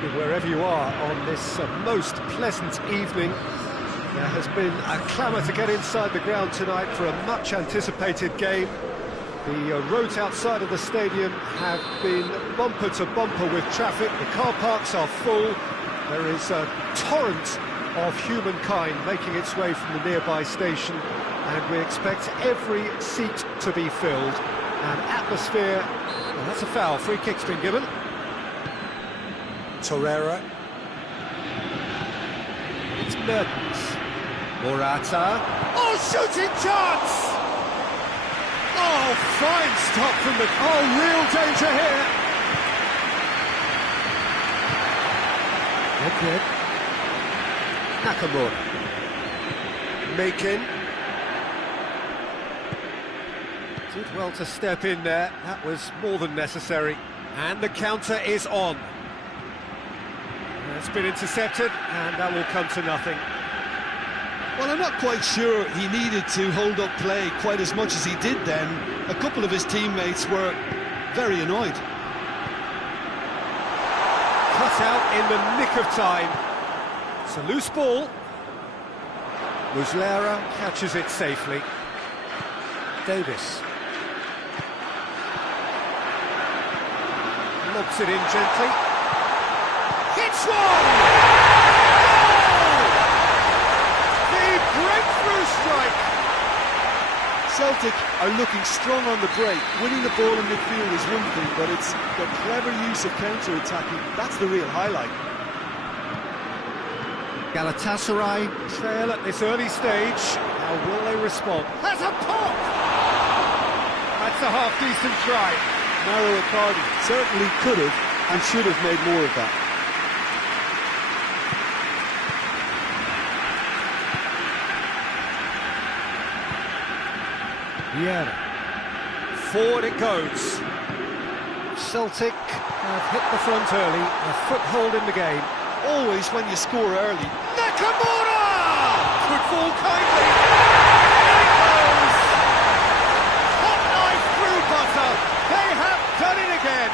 evening, wherever you are, on this most pleasant evening. There has been a clamour to get inside the ground tonight for a much-anticipated game. The roads outside of the stadium have been bumper to bumper with traffic. The car parks are full. There is a torrent of humankind making its way from the nearby station, and we expect every seat to be filled. An atmosphere... Well, that's a foul. Free kick's been given. Torreira. It's Mertens. Morata. Oh, shooting chance! Oh, fine stop from the... Oh, real danger here. Okay. Nakamura. Makin. Did well to step in there. That was more than necessary. And the counter is on. It's been intercepted, and that will come to nothing. Well, I'm not quite sure he needed to hold up play quite as much as he did then. A couple of his teammates were very annoyed. Cut out in the nick of time. It's a loose ball. Muslera catches it safely. Davis. Lobs it in gently. Hits one! Breakthrough strike! Celtic are looking strong on the break. Winning the ball in midfield is one thing, but it's the clever use of counter-attacking. That's the real highlight. Galatasaray trail at this early stage. How will they respond? That's a pop! That's a half-decent try. Mauro Icardi certainly could have and should have made more of that. Vieira. Forward it goes. Celtic have hit the front early, a foothold in the game. Always when you score early. Nakamura! Could fall kindly. There it goes! Hot knife through butter. They have done it again.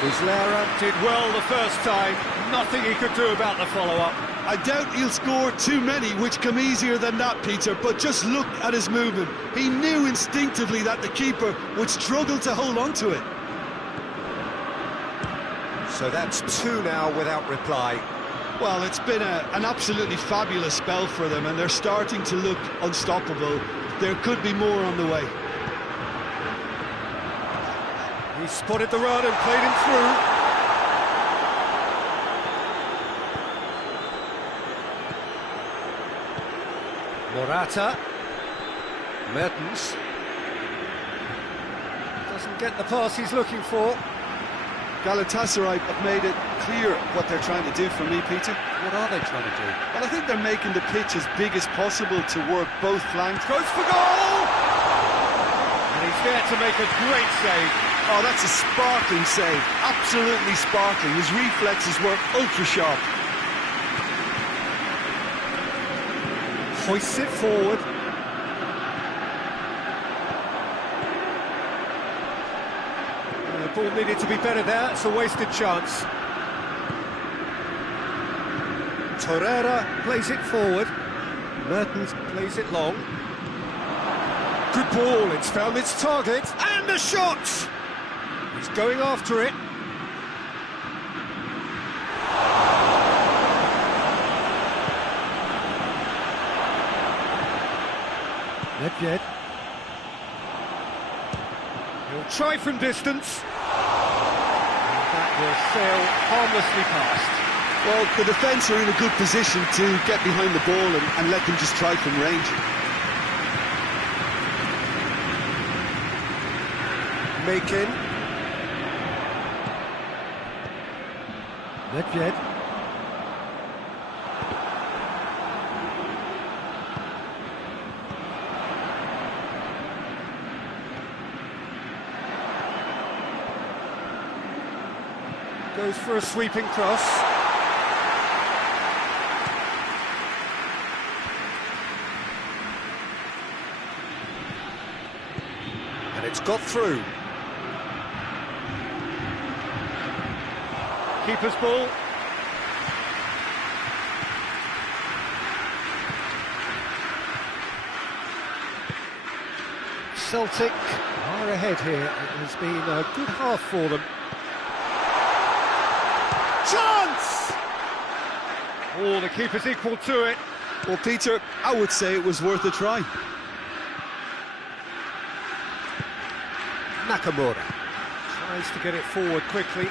Muslera did well the first time. Nothing he could do about the follow-up. I doubt he'll score too many, which come easier than that, Peter, but just look at his movement. He knew instinctively that the keeper would struggle to hold on to it. So that's two now without reply. Well, it's been an absolutely fabulous spell for them, and they're starting to look unstoppable. There could be more on the way. He spotted the run and played him through. Morata. Mertens. Doesn't get the pass he's looking for. Galatasaray have made it clear what they're trying to do for me, Peter. What are they trying to do? Well, I think they're making the pitch as big as possible to work both flanks. Goes for goal! And he's there to make a great save. Oh, that's a sparkling save. Absolutely sparkling. His reflexes were ultra-sharp. Hoists it forward. The ball needed to be better there. It's a wasted chance. Torreira plays it forward. Mertens plays it long. Good ball. It's found its target. And the shot! He's going after it. Nedved. He'll try from distance. And that will sail harmlessly past. Well, the defence are in a good position to get behind the ball and let them just try from range. Makin. Nedved. Goes for a sweeping cross. And it's got through. Keeper's ball. Celtic are ahead here. It has been a good half for them. Chance! Oh, the keeper's equal to it. Well, Peter, I would say it was worth a try. Nakamura tries to get it forward quickly.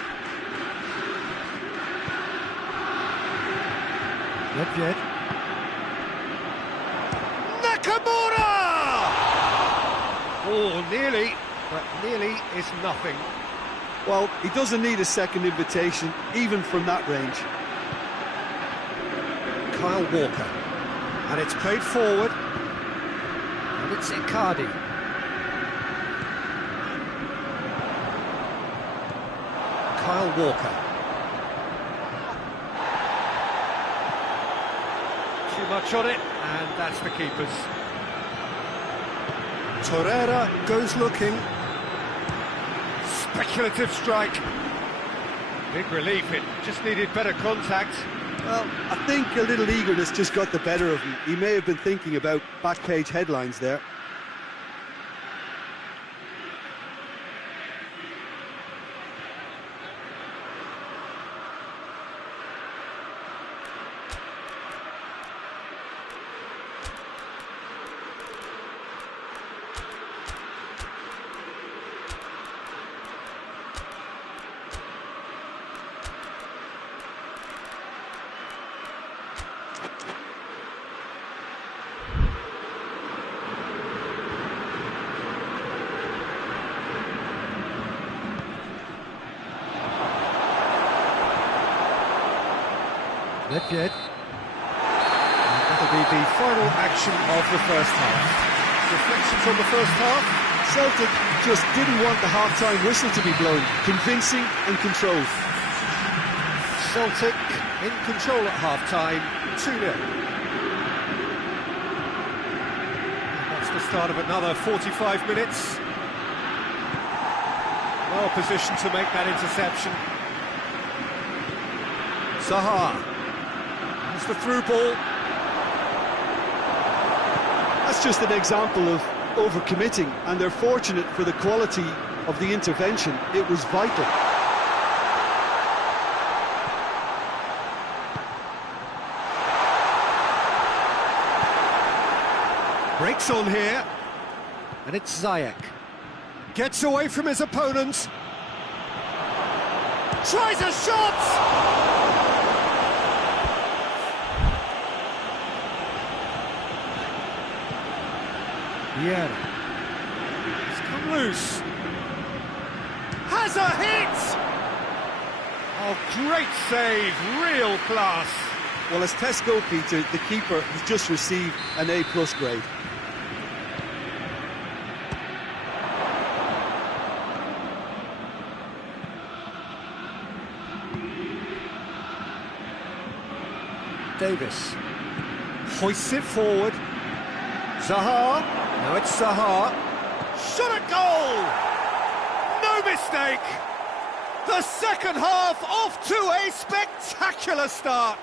Nedved. Nakamura! Oh, nearly, but nearly is nothing. Well, he doesn't need a second invitation, even from that range. Kyle Walker. And it's played forward. And it's Icardi. Kyle Walker. Too much on it, and that's the keeper's. Torreira goes looking. Speculative strike. Big relief, it just needed better contact. Well, I think a little eagerness just got the better of him. He may have been thinking about back-page headlines there. Nedved. That'll be the final action of the first half. Reflections on the first half? Celtic just didn't want the half-time whistle to be blown. Convincing and controlled. Celtic in control at half-time, 2-0. That's the start of another 45 minutes. Well positioned to make that interception. Zaha. That's the through ball. That's just an example of overcommitting, and they're fortunate for the quality of the intervention. It was vital. Breaks on here, and it's Ziyech. Gets away from his opponent. Tries a shot! Yeah, it's come loose. Has a hit! Oh, great save, real class. Well, as tests go, Peter, the keeper has just received an A+ grade. Davis hoists it forward. Zaha, now it's Zaha. Shot at goal! No mistake! The second half off to a spectacular start.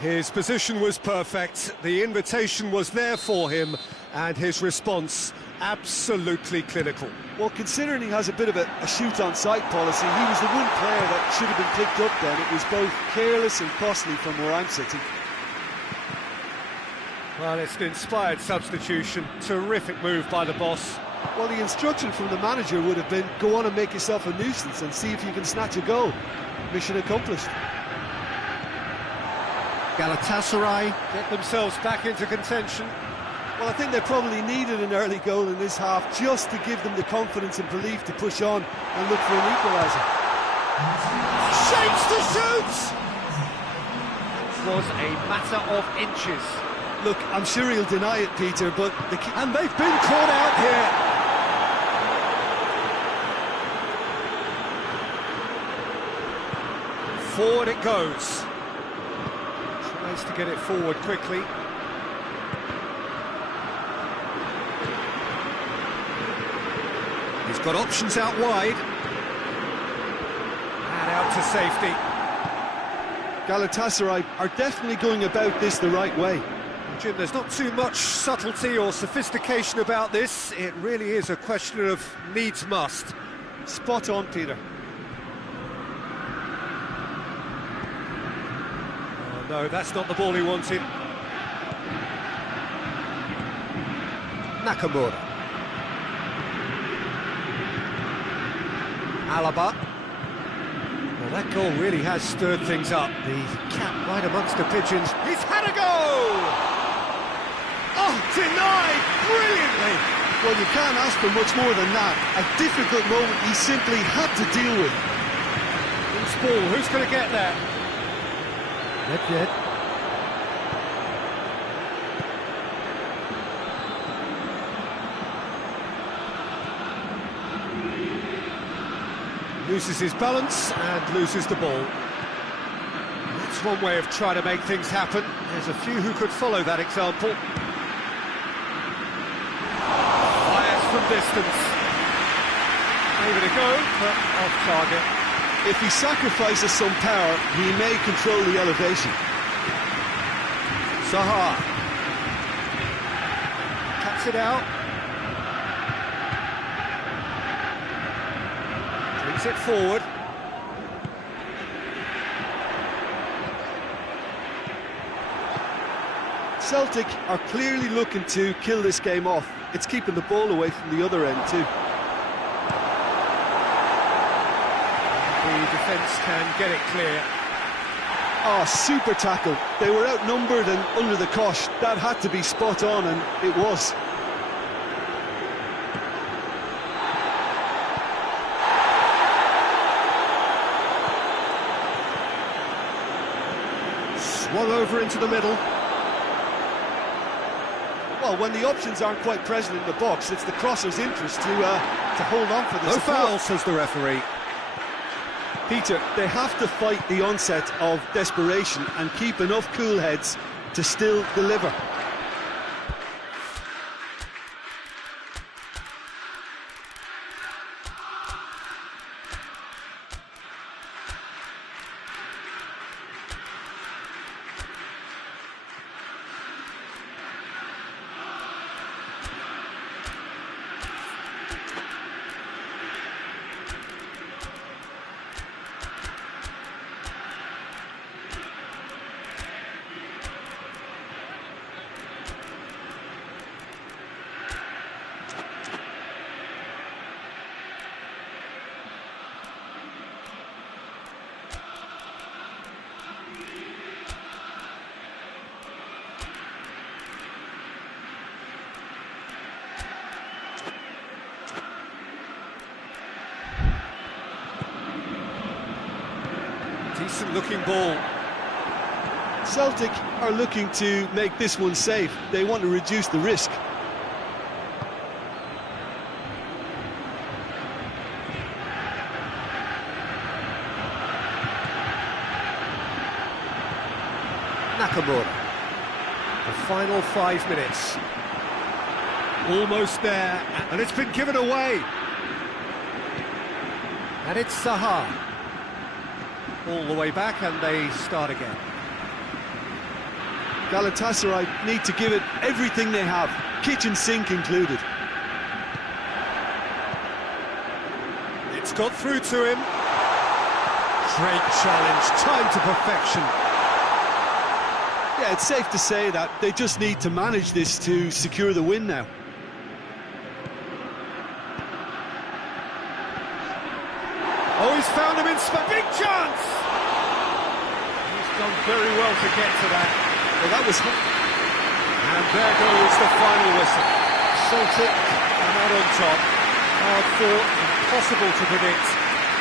His position was perfect, the invitation was there for him, and his response absolutely clinical. Well, considering he has a bit of a shoot-on-sight policy, he was the one player that should have been picked up then. It was both careless and costly from where I'm sitting. Well, it's an inspired substitution, terrific move by the boss. Well, the instruction from the manager would have been, go on and make yourself a nuisance and see if you can snatch a goal. Mission accomplished. Galatasaray get themselves back into contention. Well, I think they probably needed an early goal in this half just to give them the confidence and belief to push on and look for an equaliser. Shapes to shoot! It was a matter of inches. Look, I'm sure he'll deny it, Peter, but... And they've been caught out here. Forward it goes. Tries to get it forward quickly. He's got options out wide. And out to safety. Galatasaray are definitely going about this the right way. Jim, there's not too much subtlety or sophistication about this. It really is a question of needs must. Spot on, Peter. Oh no, that's not the ball he wanted. Nakamura. Alaba. Well, that goal really has stirred things up. The cat right amongst the pigeons. He's had a go! Oh, denied brilliantly! Well, you can't ask for much more than that. A difficult moment he simply had to deal with. Loose ball, who's going to get that? Nedved. Loses his balance and loses the ball. That's one way of trying to make things happen. There's a few who could follow that example. Fires from distance. Gave it a go, but off target. If he sacrifices some power, he may control the elevation. Zaha. Cuts it out. Brings it forward. Celtic are clearly looking to kill this game off. It's keeping the ball away from the other end too. The defence can get it clear. Oh, super tackle. They were outnumbered and under the cosh. That had to be spot on, and it was. Swung over into the middle. Well, when the options aren't quite present in the box, it's the crosser's interest to hold on for this. No foul, says the referee. Peter, they have to fight the onset of desperation and keep enough cool heads to still deliver. Decent looking ball. Celtic are looking to make this one safe. They want to reduce the risk. Nakamura. The final 5 minutes. Almost there, and it's been given away. And it's Zaha. All the way back, and they start again. Galatasaray need to give it everything they have, kitchen sink included. It's got through to him. Great challenge, time to perfection. Yeah, it's safe to say that they just need to manage this to secure the win now. Oh, he's found him in space. Big chance! He's done very well to get to that. Well, that was... And there goes the final whistle. Celtic come out on top. Hard fought, impossible to predict.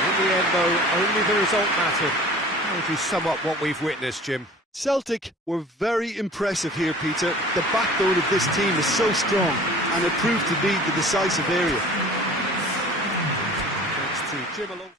In the end, though, only the result mattered. How would you sum up what we've witnessed, Jim? Celtic were very impressive here, Peter. The backbone of this team is so strong, and it proved to be the decisive area. Thanks to Jim along.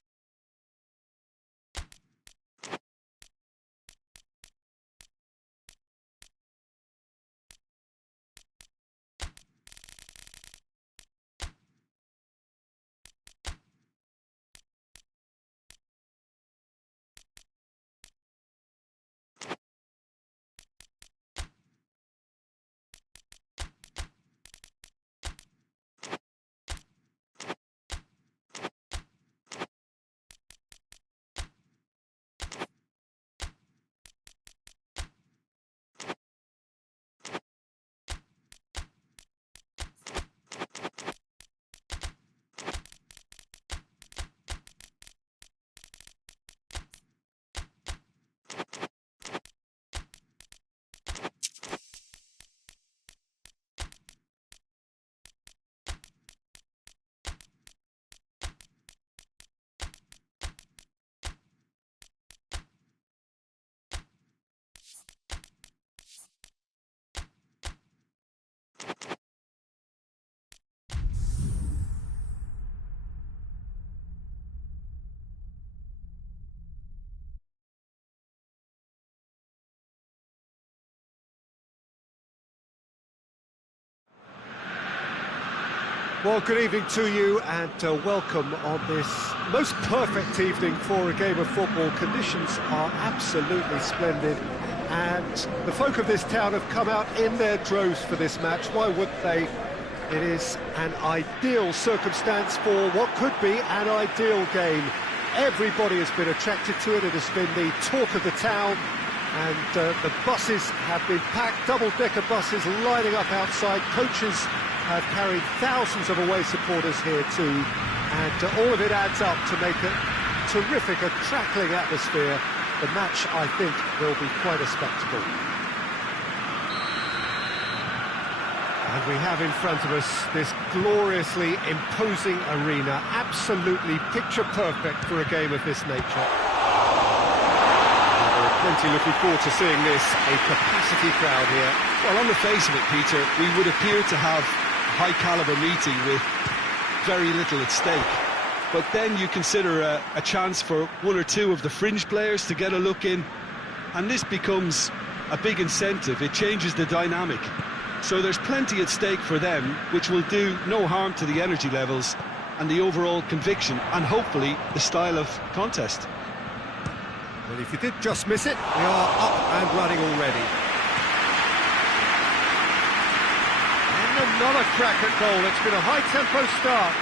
Well, good evening to you and welcome on this most perfect evening for a game of football. Conditions are absolutely splendid and the folk of this town have come out in their droves for this match. Why wouldn't they? It is an ideal circumstance for what could be an ideal game. Everybody has been attracted to it. It has been the talk of the town, and the buses have been packed, double-decker buses lining up outside. Coaches have carried thousands of away supporters here too, and all of it adds up to make a terrific, a crackling atmosphere. The match, I think, will be quite a spectacle. And we have in front of us this gloriously imposing arena, absolutely picture-perfect for a game of this nature. There are plenty looking forward to seeing this, a capacity crowd here. Well, on the face of it, Peter, we would appear to have a high-caliber meeting with very little at stake. But then you consider a chance for one or two of the fringe players to get a look in, and this becomes a big incentive. It changes the dynamic. So there's plenty at stake for them, which will do no harm to the energy levels and the overall conviction, and hopefully the style of contest. Well, if you did just miss it, we are up and running already. And another crack at goal. It's been a high-tempo start.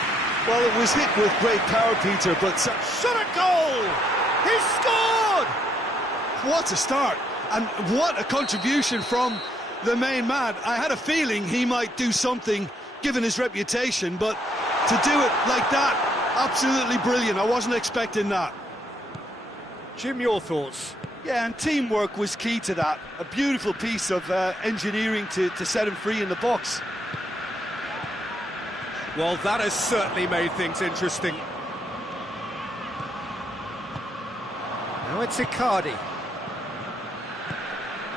Well, it was hit with great power, Peter, but... Shot a goal! He scored! What a start, and what a contribution from the main man. I had a feeling he might do something, given his reputation, but to do it like that, absolutely brilliant. I wasn't expecting that. Jim, your thoughts? Yeah, and teamwork was key to that. A beautiful piece of engineering to set him free in the box. Well, that has certainly made things interesting. Now it's Icardi.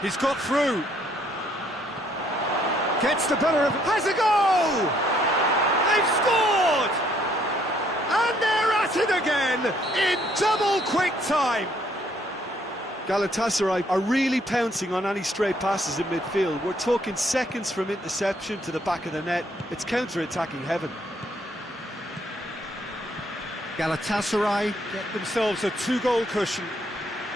He's got through. Gets the better of it. Has a goal! They've scored! And they're at it again in double quick time. Galatasaray are really pouncing on any stray passes in midfield. We're talking seconds from interception to the back of the net. It's counter-attacking heaven. Galatasaray get themselves a two-goal cushion.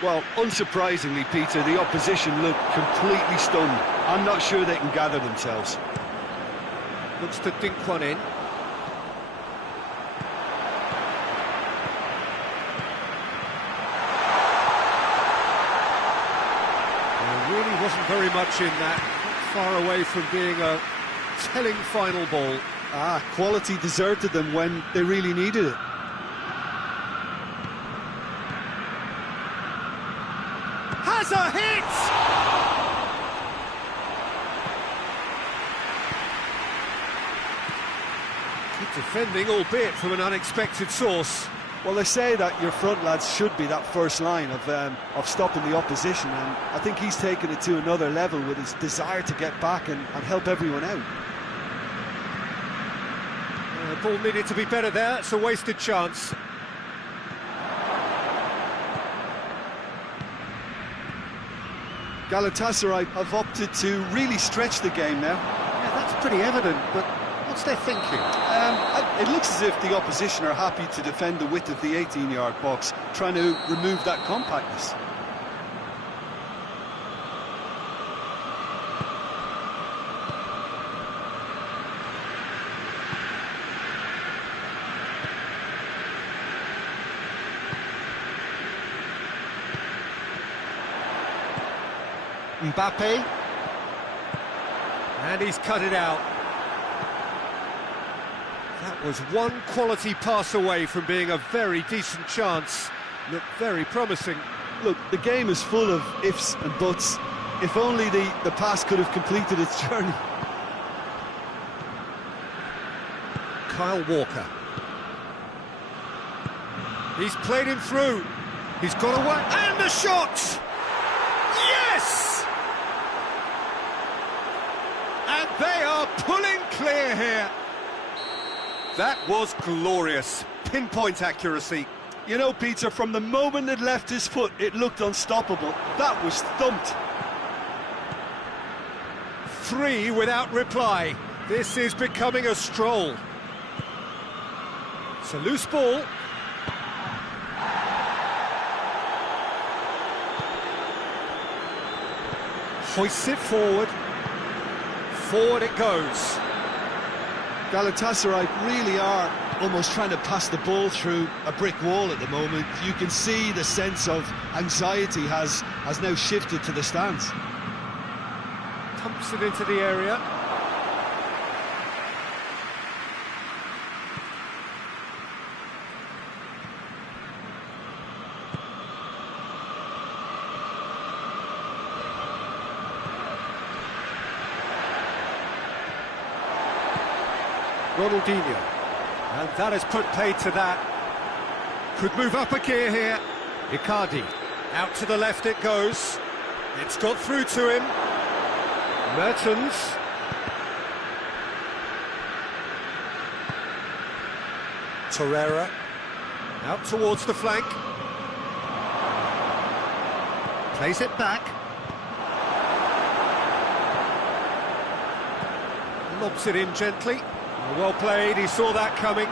Well, unsurprisingly, Peter, the opposition look completely stunned. I'm not sure they can gather themselves. Looks to dink one in. There really wasn't very much in that. Not far away from being a telling final ball. Quality deserted them when they really needed it. Has a hit! Good defending, albeit from an unexpected source. Well, they say that your front lads should be that first line of stopping the opposition, and I think he's taken it to another level with his desire to get back and help everyone out. The ball needed to be better there, it's a wasted chance. Galatasaray have opted to really stretch the game now. Yeah, that's pretty evident, but what's their thinking? It looks as if the opposition are happy to defend the width of the 18-yard box, trying to remove that compactness. Mbappe, and he's cut it out. That was one quality pass away from being a very decent chance. Looked very promising. Look, the game is full of ifs and buts. If only the pass could have completed its journey. Kyle Walker. He's played him through. He's got away, and the shot! Yes! And they are pulling clear here. That was glorious. Pinpoint accuracy. You know, Peter, from the moment it left his foot, it looked unstoppable. That was thumped. 3 without reply. This is becoming a stroll. It's a loose ball. Hoists it forward. Forward it goes. Galatasaray really are almost trying to pass the ball through a brick wall at the moment. You can see the sense of anxiety has now shifted to the stands. Pumps it into the area. Ronaldinho, and that has put paid to that. Could move up a gear here. Icardi, out to the left it goes. It's got through to him. Mertens. Torreira, out towards the flank. Plays it back. Lobs it in gently. Well played, he saw that coming.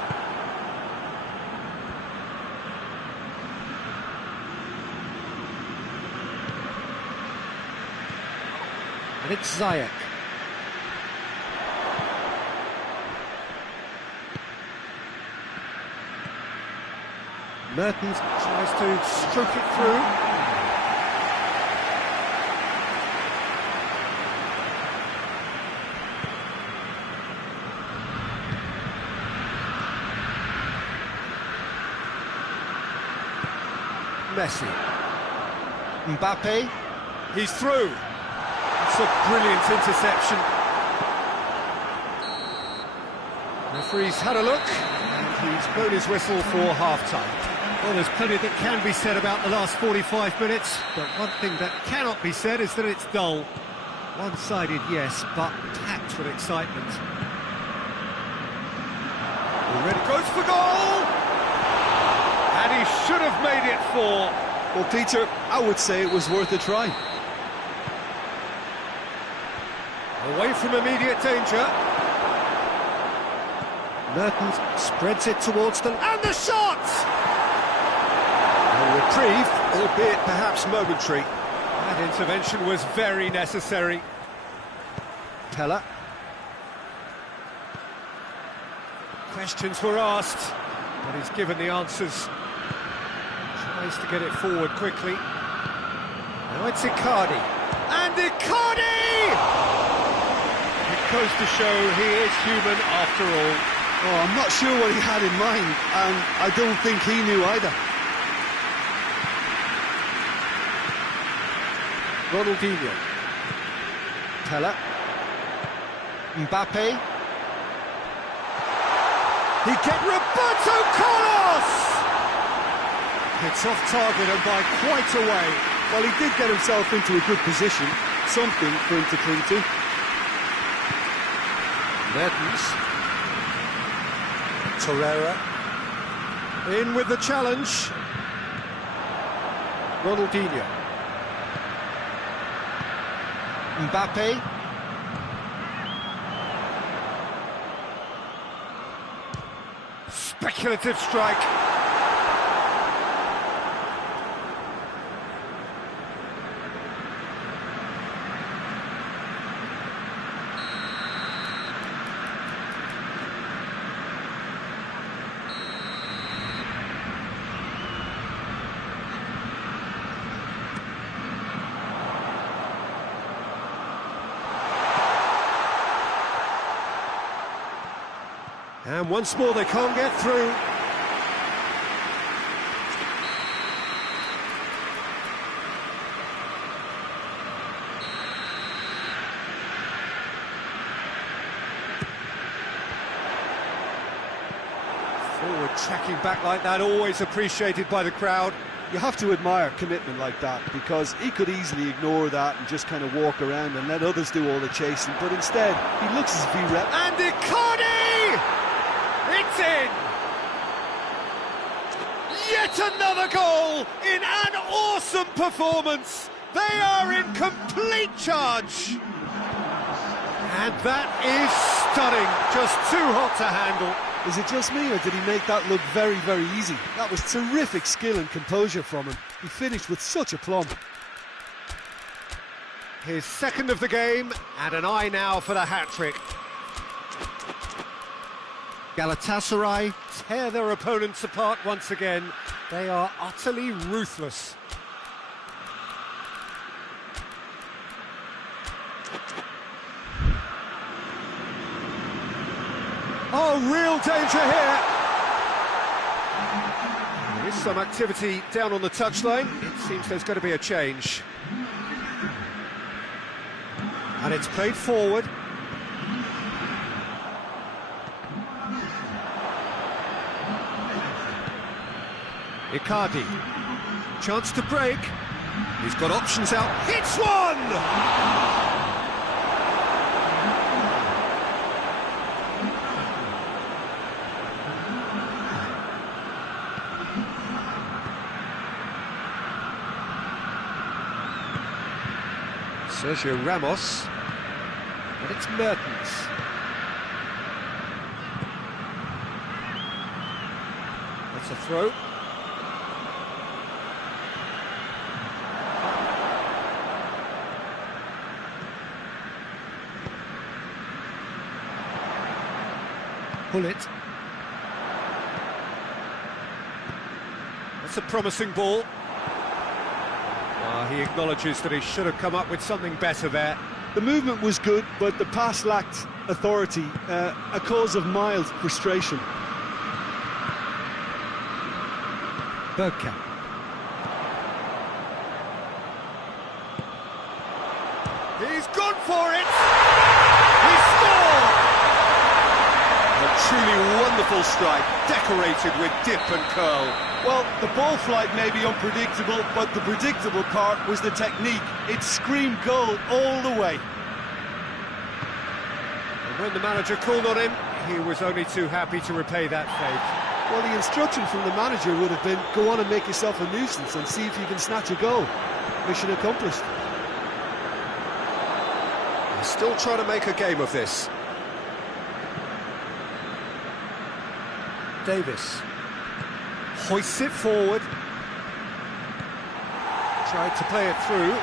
And it's Ziyech. Mertens tries to stroke it through. Messi. Mbappe. He's through. It's a brilliant interception. Referee's had a look, and he's blown his whistle for half-time. Well, there's plenty that can be said about the last 45 minutes, but one thing that cannot be said is that it's dull. One-sided, yes, but packed with excitement. Already goes for goal! And he should have made it 4. Well, Peter, I would say it was worth a try. Away from immediate danger. Mertens spreads it towards them. And the shot! A reprieve, albeit perhaps momentary. That intervention was very necessary. Pella. Questions were asked, but he's given the answers. Tries to get it forward quickly. Now it's Icardi. And Icardi! It goes to show he is human after all. Oh, I'm not sure what he had in mind, and I don't think he knew either. Ronaldinho. Pella. Mbappe. He get Roberto Carlos! It's off target and by quite a way. Well, he did get himself into a good position, something for him to cling to. Mertens. Torreira. In with the challenge. Ronaldinho. Mbappe. Speculative strike. And once more they can't get through. Forward tracking back like that, always appreciated by the crowd. You have to admire commitment like that, because he could easily ignore that and just kind of walk around and let others do all the chasing, but instead he looks as if he And Icardi! It's in! Yet another goal in an awesome performance! They are in complete charge! And that is stunning, just too hot to handle. Is it just me, or did he make that look very, very easy? That was terrific skill and composure from him. He finished with such aplomb. His second of the game, and an eye now for the hat-trick. Galatasaray tear their opponents apart once again. They are utterly ruthless. Oh, real danger here. There is some activity down on the touchline. It seems there's going to be a change. And it's played forward. Icardi. Chance to break. He's got options out. Hits one! Sergio Ramos, and it's Mertens. That's a throw. Pull it. That's a promising ball. He acknowledges that he should have come up with something better there. The movement was good, but the pass lacked authority, a cause of mild frustration. Bergkamp. He's gone for it! He scored! A truly wonderful strike, decorated with dip and curl. Well, the ball flight may be unpredictable, but the predictable part was the technique. It screamed goal all the way. And when the manager called on him, he was only too happy to repay that favour. Well, the instruction from the manager would have been, go on and make yourself a nuisance and see if you can snatch a goal. Mission accomplished. They're still trying to make a game of this. Davis. Hoists it forward. Tried to play it through.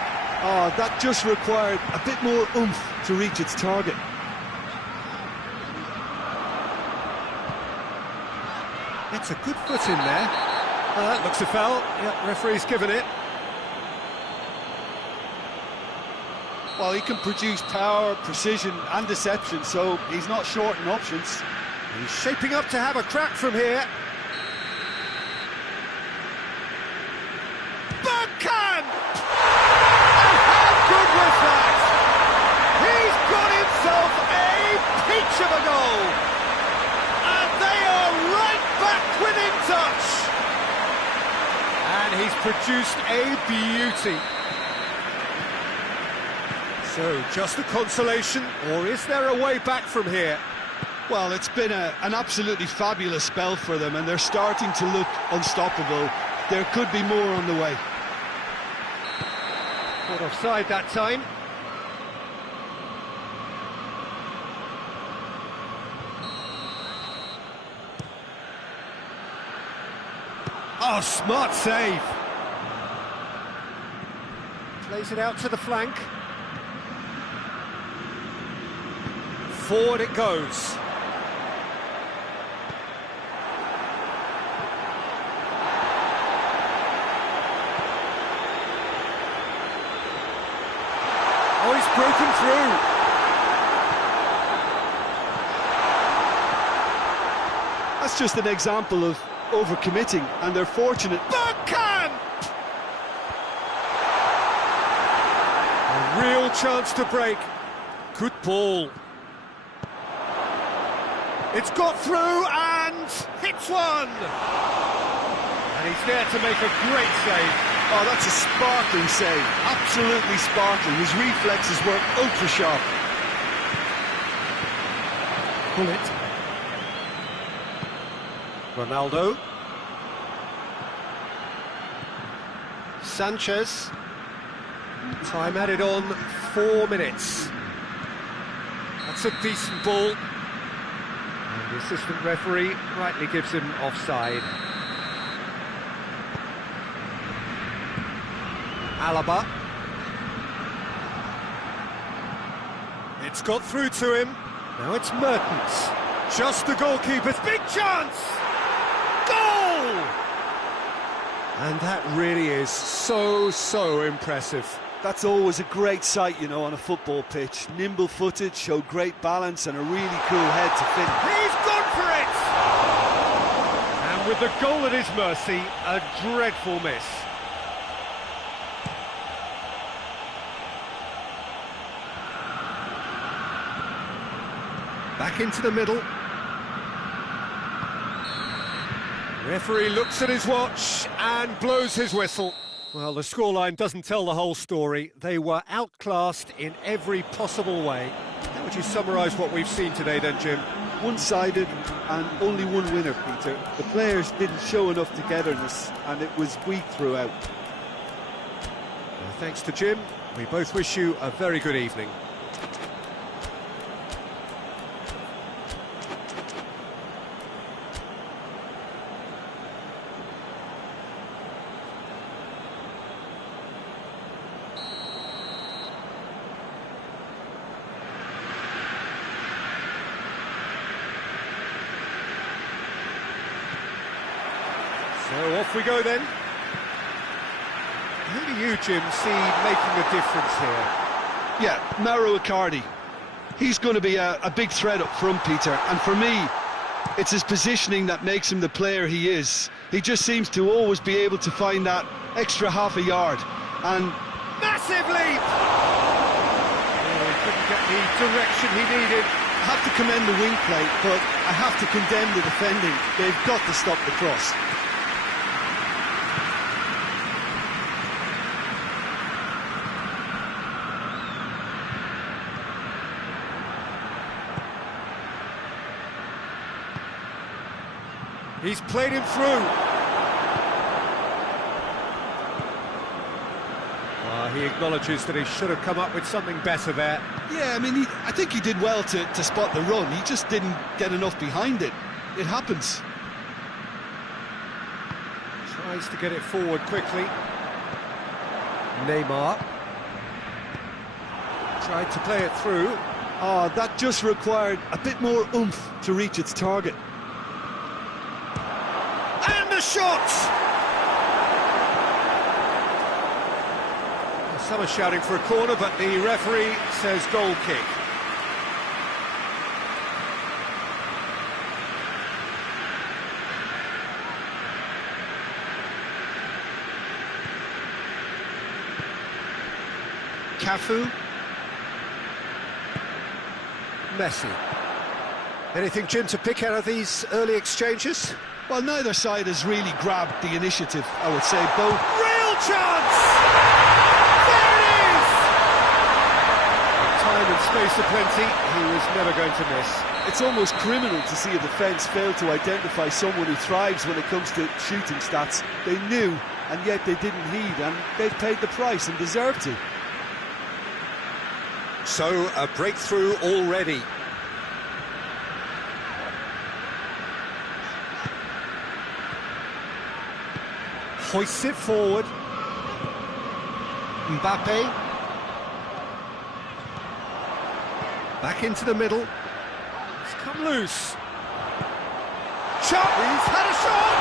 Oh, that just required a bit more oomph to reach its target. It's a good foot in there. Looks a foul. Yeah, referee's given it. Well, he can produce power, precision and deception, so he's not short in options. He's shaping up to have a crack from here. Bergkamp! And how good was that? He's got himself a peach of a goal. And they are right back within touch. And he's produced a beauty. So, just a consolation, or is there a way back from here? Well, it's been an absolutely fabulous spell for them, and they're starting to look unstoppable. There could be more on the way. Caught offside that time. Oh, smart save. Plays it out to the flank. Forward it goes. Oh, he's broken through. That's just an example of overcommitting, and they're fortunate. Bergkamp! A real chance to break. Good ball. It's got through and hits one! And he's there to make a great save. Oh, that's a sparkling save. Absolutely sparkling. His reflexes were ultra sharp. Pull it. Ronaldo. Sanchez. Time added on 4 minutes. That's a decent ball. The assistant referee rightly gives him offside. Alaba. It's got through to him. Now it's Mertens. Just the goalkeeper's big chance! Goal! And that really is so impressive. That's always a great sight, you know, on a football pitch. Nimble-footed, showed great balance and a really cool head to finish. He's gone for it! And with the goal at his mercy, a dreadful miss. Back into the middle. Referee looks at his watch and blows his whistle. Well, the scoreline doesn't tell the whole story. They were outclassed in every possible way. How would you summarise what we've seen today then, Jim? One-sided and only one winner, Peter. The players didn't show enough togetherness and it was weak throughout. Well, thanks to Jim. We both wish you a very good evening. So off we go then. Who do you, Jim, see making a difference here? Yeah, Mauro Icardi. He's going to be a big threat up front, Peter. And for me, it's his positioning that makes him the player he is. He just seems to always be able to find that extra half a yard. And massive leap! Oh, he couldn't get the direction he needed. I have to commend the wing play, but I have to condemn the defending. They've got to stop the cross. He's played him through. Well, he acknowledges that he should have come up with something better there. Yeah, I mean, I think he did well to spot the run. He just didn't get enough behind it. It happens. Tries to get it forward quickly. Neymar. Tried to play it through. Oh, that just required a bit more oomph to reach its target. And the shot! Some are shouting for a corner, but the referee says goal kick. Cafu. Messi. Anything, Jim, to pick out of these early exchanges? Well, neither side has really grabbed the initiative, I would say. Both. Real chance! There it is! Time and space aplenty, he was never going to miss. It's almost criminal to see a defence fail to identify someone who thrives when it comes to shooting stats. They knew, and yet they didn't heed, and they've paid the price and deserve to. So, a breakthrough already. Hoists it forward. Mbappe. Back into the middle. It's come loose. Shot! He's had a shot!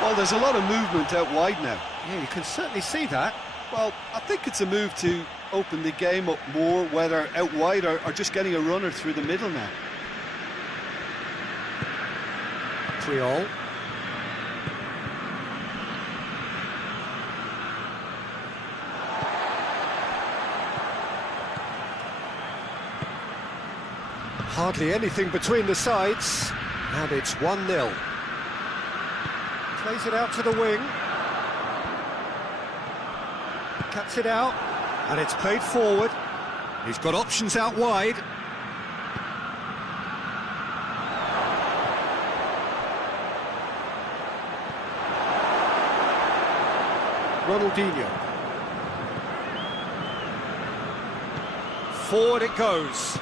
Well, there's a lot of movement out wide now. Yeah, you can certainly see that. Well, I think it's a move to open the game up more, whether out wide or just getting a runner through the middle now. Triol. Hardly anything between the sides, and it's 1-0. Plays it out to the wing. Cuts it out, and it's played forward. He's got options out wide. Ronaldinho. Forward it goes.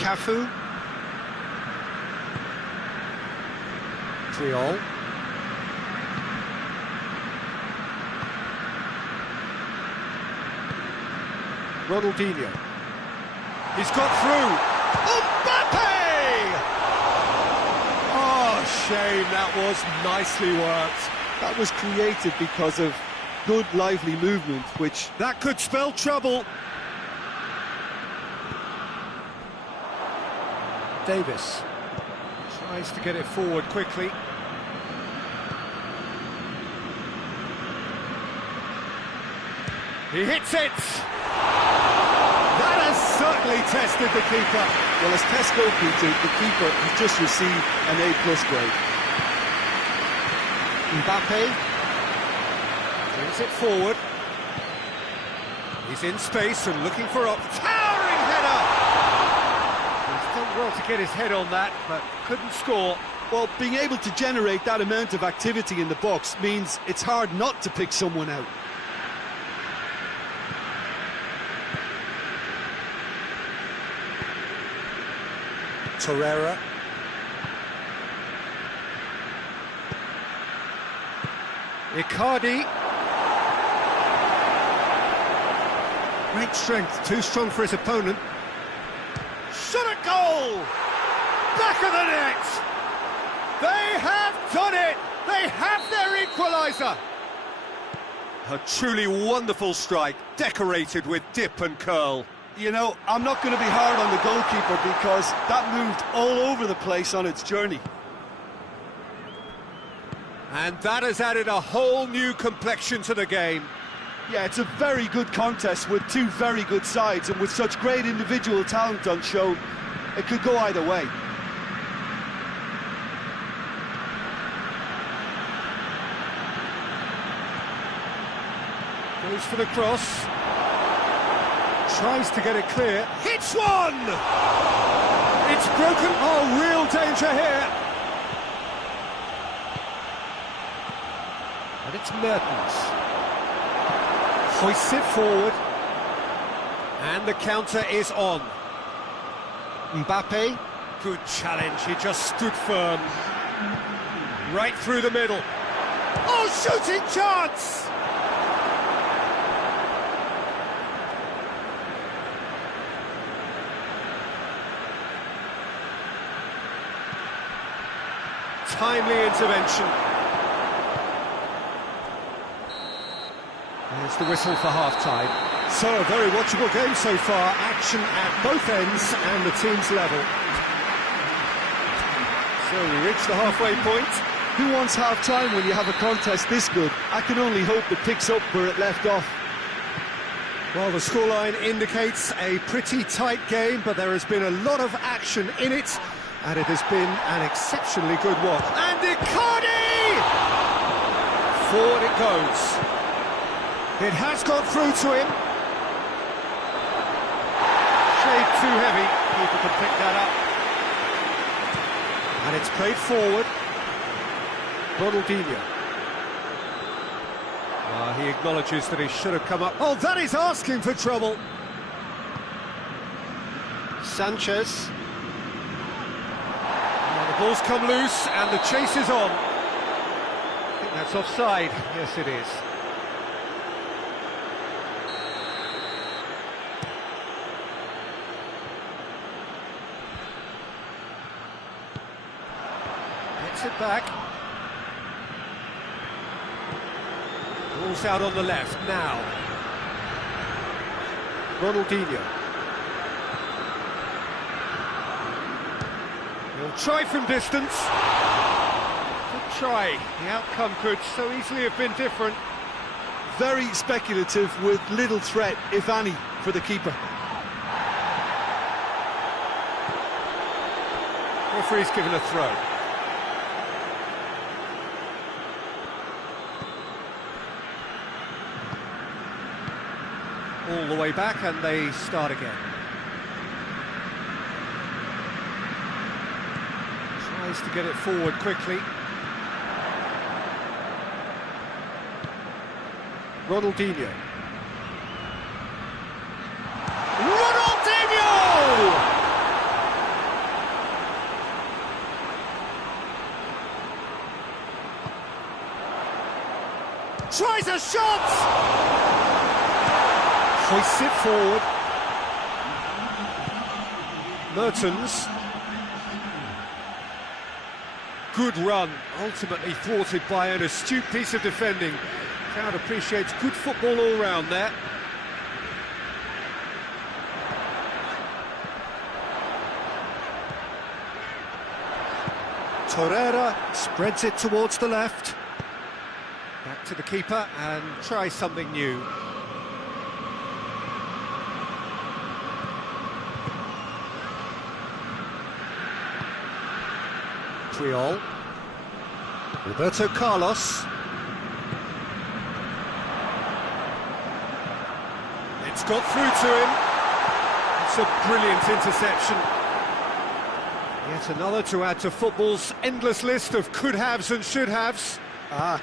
Cafu. Triol. Ronaldinho. He's got through. Mbappe! Oh, shame, that was nicely worked. That was created because of good, lively movement, which... That could spell trouble. Davis tries to get it forward quickly. He hits it! That has certainly tested the keeper. Well, as test goalkeeper, the keeper has just received an A+ grade. Mbappe brings it forward. He's in space and looking for a towering header! He's done well to get his head on that, but couldn't score. Well, being able to generate that amount of activity in the box means it's hard not to pick someone out. Torreira. Icardi. Great strength, too strong for his opponent. Shot at goal! Back of the net! They have done it! They have their equaliser! A truly wonderful strike, decorated with dip and curl. You know, I'm not going to be hard on the goalkeeper because that moved all over the place on its journey. And that has added a whole new complexion to the game. Yeah, it's a very good contest with two very good sides, and with such great individual talent on show, it could go either way. Goes for the cross. Tries to get it clear. Hits one! It's broken. Oh, real danger here. And it's Mertens. Hoists it forward. And the counter is on. Mbappe. Good challenge. He just stood firm. Right through the middle. Oh, shooting chance! Timely intervention. There's the whistle for half-time. So, a very watchable game so far. Action at both ends and the team's level. So, we reach the halfway point. Who wants half-time when you have a contest this good? I can only hope it picks up where it left off. Well, the scoreline indicates a pretty tight game, but there has been a lot of action in it. And it has been an exceptionally good watch. And Icardi! Forward it goes. It has got through to him. Shade too heavy. Keeper can pick that up. And it's played forward. Ronaldinho. He acknowledges that he should have come up. Oh, that is asking for trouble. Sanchez. Ball's come loose and the chase is on. I think that's offside. Yes, it is. Gets it back. Ball's out on the left now. Ronaldinho. He'll try from distance. Good try. The outcome could so easily have been different. Very speculative with little threat, if any, for the keeper. Referee's given a throw. All the way back and they start again. Tries to get it forward quickly. Ronaldinho. Ronaldinho! tries a shot! Hoists it forward. Mertens. Good run, ultimately thwarted by an astute piece of defending. Crowd appreciates good football all round there. Torreira spreads it towards the left. Back to the keeper and try something new. Puyol. Roberto Carlos. It's got through to him. It's a brilliant interception. Yet another to add to football's endless list of could-haves and should-haves.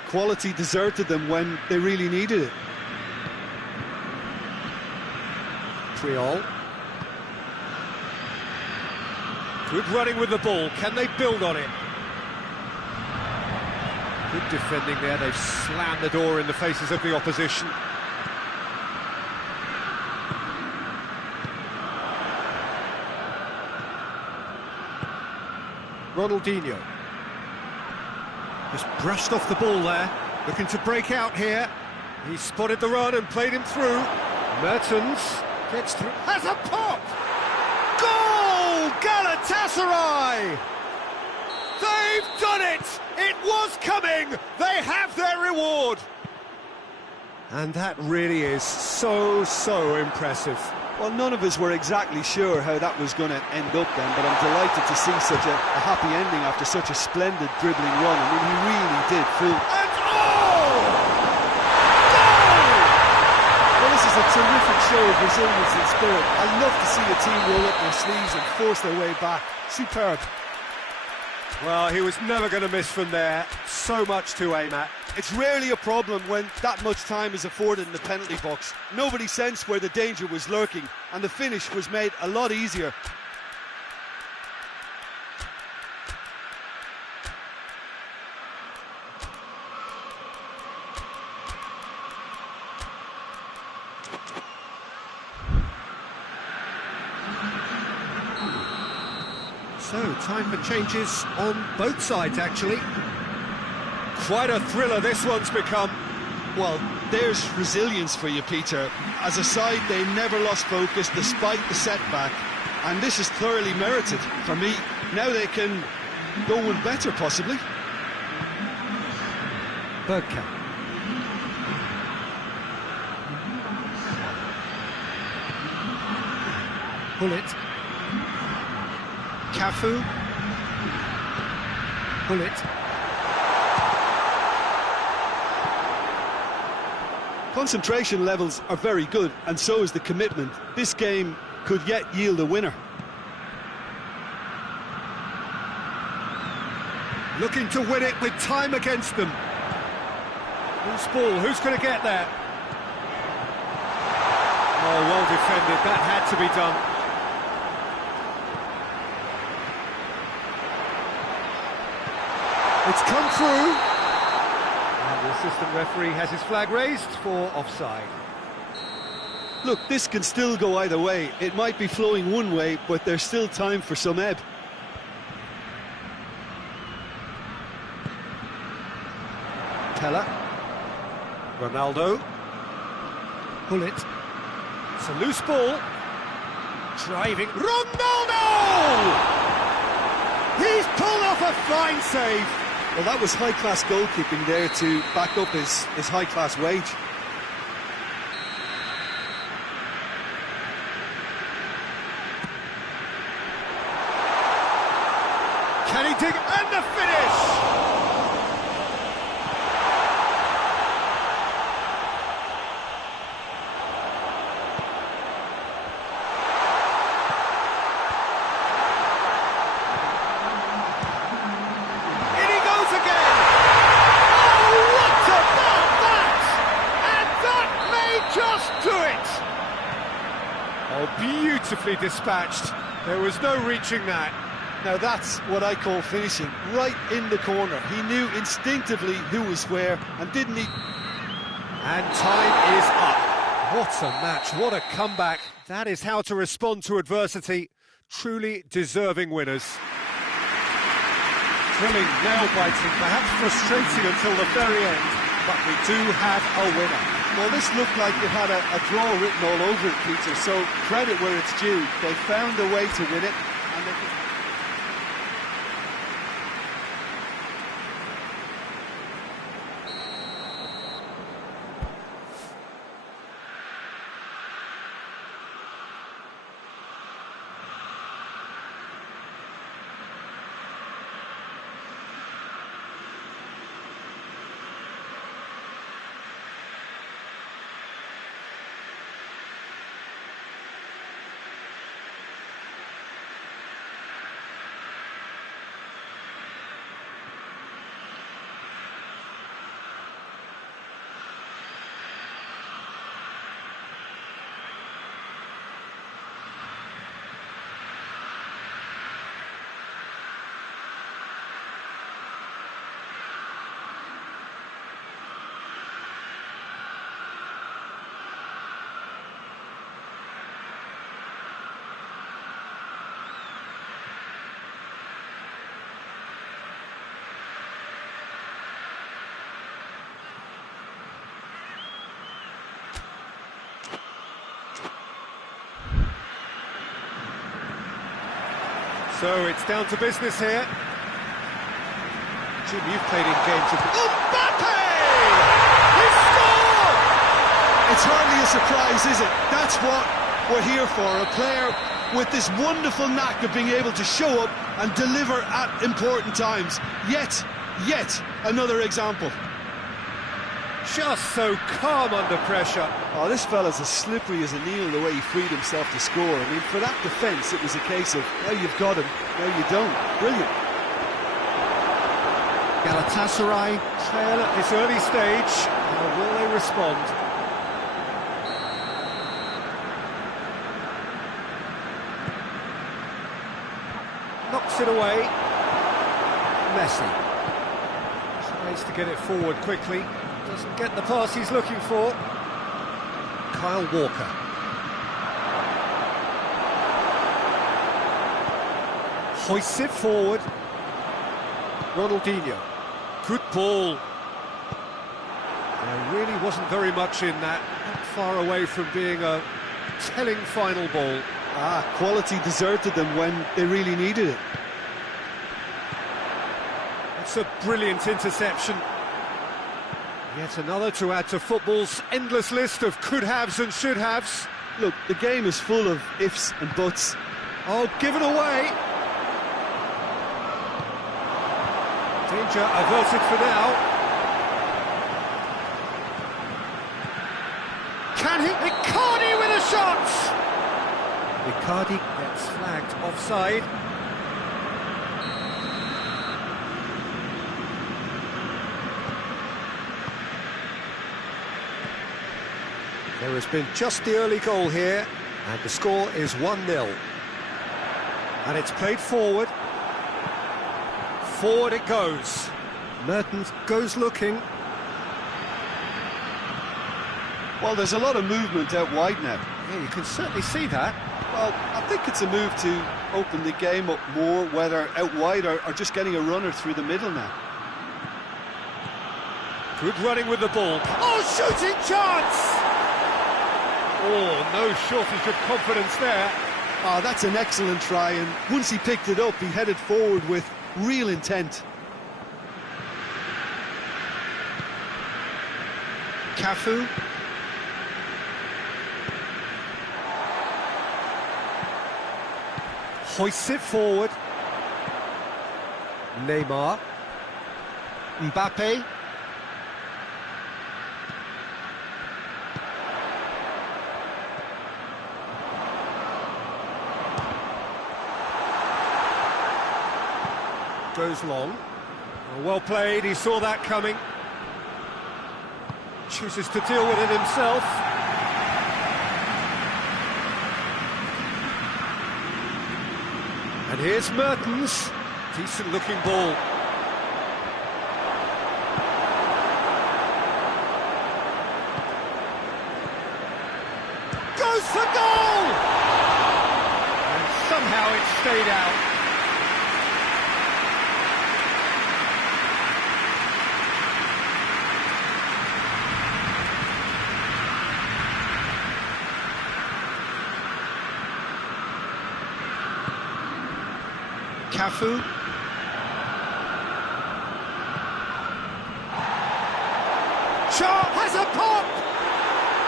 Quality deserted them when they really needed it. Puyol. Good running with the ball. Can they build on it? Good defending there. They've slammed the door in the faces of the opposition. Ronaldinho. Just brushed off the ball there. Looking to break out here. He spotted the run and played him through. Mertens gets through. Has a pop! Goal! Galatasaray! They've done it! It was coming! They have their reward! And that really is so impressive. Well, none of us were exactly sure how that was going to end up then, but I'm delighted to see such a happy ending after such a splendid dribbling run. I mean, he really did fool. And goal! Well, this is a terrific show of resilience and spirit. I love to see a team roll up their sleeves and force their way back. Superb. Well, he was never going to miss from there. So much to aim at. It's rarely a problem when that much time is afforded in the penalty box. Nobody sensed where the danger was lurking, and the finish was made a lot easier. So, time for changes on both sides, actually. Quite a thriller this one's become. Well, there's resilience for you, Peter. As a side, they never lost focus despite the setback, and this is thoroughly merited. For me, now they can go one better, possibly. Bergkamp. Bullet. Cafu. Bullet. Concentration levels are very good, and so is the commitment. This game could yet yield a winner. Looking to win it with time against them. Loose ball, who's going to get there? Oh, well defended, that had to be done. It's come through. And the assistant referee has his flag raised for offside. Look, this can still go either way. It might be flowing one way, but there's still time for some ebb. Pella. Ronaldo. Bullet. It's a loose ball. Driving. Ronaldo! He's pulled off a fine save. Well, that was high-class goalkeeping there to back up his high-class wage. Can he dig? And the finish! Beautifully dispatched. There was no reaching that. Now that's what I call finishing, right in the corner. He knew instinctively who was where and didn't need... And time is up. What a match, what a comeback. That is how to respond to adversity. Truly deserving winners. Thrilling, nail-biting, perhaps frustrating until the very end, but we do have a winner. Well, this looked like it had a draw written all over it, Peter, so credit where it's due. They found a way to win it, and they could... So it's down to business here. Jim, you've played in games of... Mbappe! He scored! It's hardly a surprise, is it? That's what we're here for, a player with this wonderful knack of being able to show up and deliver at important times. Yet another example. Just so calm under pressure. Oh, this fella's as slippery as a needle the way he freed himself to score. I mean, for that defence, it was a case of, now you've got him, now you don't. Brilliant. Galatasaray trail at this early stage. How will they respond? Knocks it away. Messi tries to get it forward quickly. Doesn't get the pass he's looking for. Kyle Walker. Hoists it forward. Ronaldinho. Good ball. There really wasn't very much in that. Not far away from being a telling final ball. Quality deserted them when they really needed it. It's a brilliant interception. Yet another to add to football's endless list of could-haves and should-haves. Look, the game is full of ifs and buts. Oh, given away. Danger averted for now. Can he? Icardi with a shot! Icardi gets flagged offside. There has been just the early goal here, and the score is 1-0. And it's played forward. Forward it goes. Mertens goes looking. Well, there's a lot of movement out wide now. Yeah, you can certainly see that. Well, I think it's a move to open the game up more, whether out wide or just getting a runner through the middle now. Good running with the ball. Oh, shooting chance! Oh, no shortage of confidence there. Oh, that's an excellent try, and once he picked it up, he headed forward with real intent. Cafu. Hoists it forward. Neymar. Mbappe. Goes long. Well played, he saw that coming. Chooses to deal with it himself. And here's Mertens. Decent looking ball. stayed out. Cafu. Shot has a pop!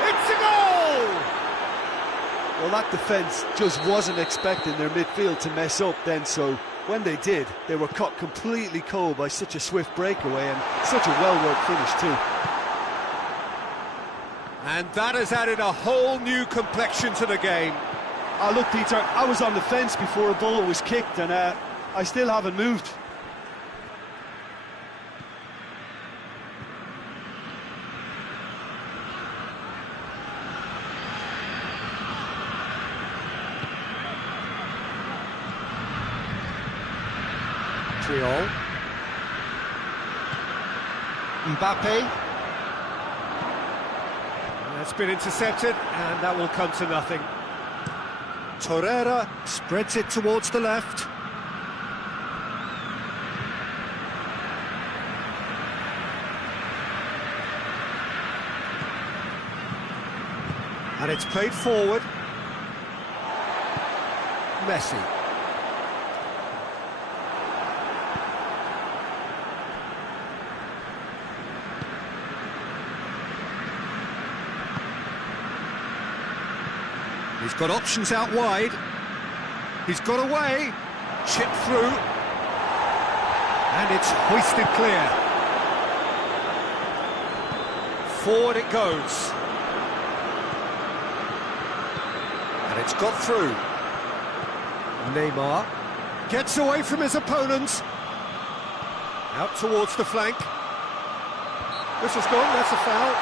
It's a goal! Well, that defence just wasn't expecting their midfield to mess up then, so when they did, they were caught completely cold by such a swift breakaway and such a well-worked finish too. And that has added a whole new complexion to the game. Ah, look, Peter, I was on the fence before a ball was kicked, and I still haven't moved. Triol. Mbappe. That's been intercepted, and that will come to nothing. Torreira spreads it towards the left. And it's played forward. Messi. He's got options out wide. He's got away. Chipped through. And it's hoisted clear. Forward it goes. And it's got through. Neymar gets away from his opponents. Out towards the flank. Whistle's gone, that's a foul.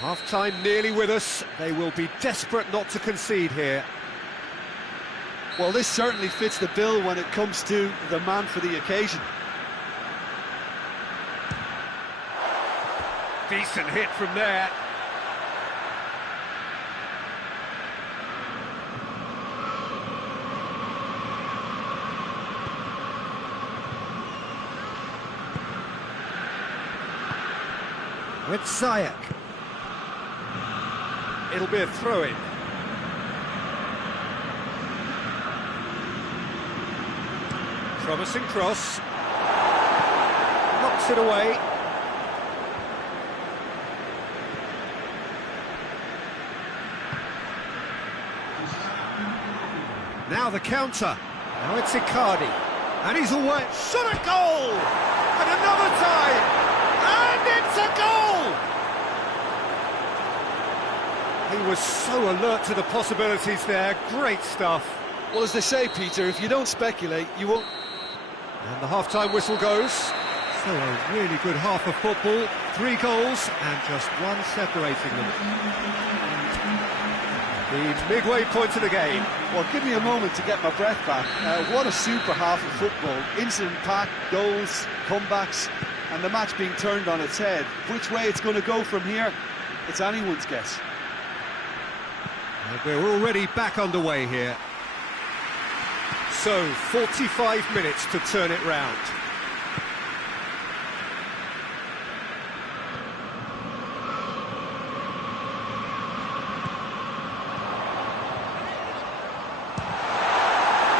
Half-time nearly with us. They will be desperate not to concede here. Well, this certainly fits the bill when it comes to the man for the occasion. Decent hit from there. With Ziyech. It'll be a throw-in. Promising cross. Knocks it away. Now the counter. Now it's Icardi. And he's away. Shot a goal! And another time! And it's a goal! He was so alert to the possibilities there. Great stuff. Well, as they say, Peter, if you don't speculate, you won't... And the half-time whistle goes. So a really good half of football. 3 goals and just one separating them. The midway point of the game. Well, give me a moment to get my breath back. What a super half of football. Incident-packed, goals, comebacks, and the match being turned on its head. Which way it's going to go from here, it's anyone's guess. And we're already back underway here. So, 45 minutes to turn it round.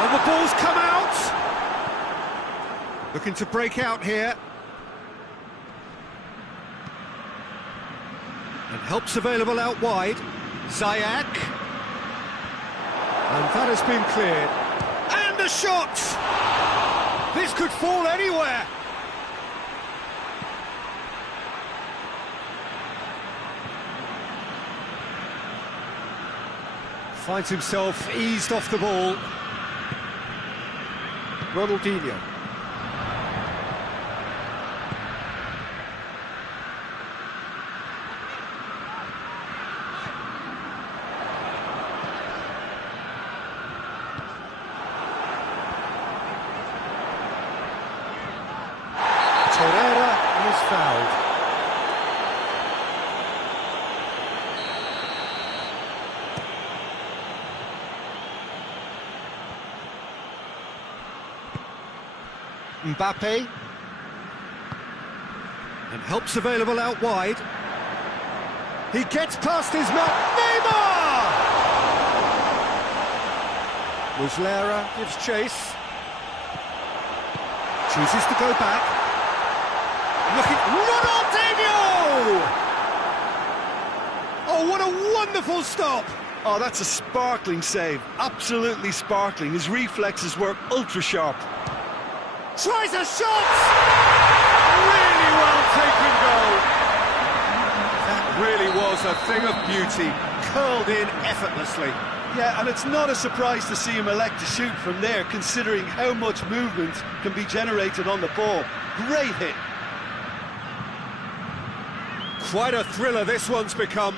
And the ball's come out! Looking to break out here. And help's available out wide. Ziyech. And that has been cleared. And a shot! This could fall anywhere. Finds himself eased off the ball. Ronaldinho. Torreira is fouled. Mbappe. And help's available out wide. He gets past his man. Neymar! Muslera gives chase. Chooses to go back. Looking... Ronaldinho! Oh, what a wonderful stop! Oh, that's a sparkling save. Absolutely sparkling. His reflexes were ultra-sharp. Tries a shot! Really well taken goal. That really was a thing of beauty, curled in effortlessly. Yeah, and it's not a surprise to see him elect to shoot from there, considering how much movement can be generated on the ball. Great hit. Quite a thriller this one's become.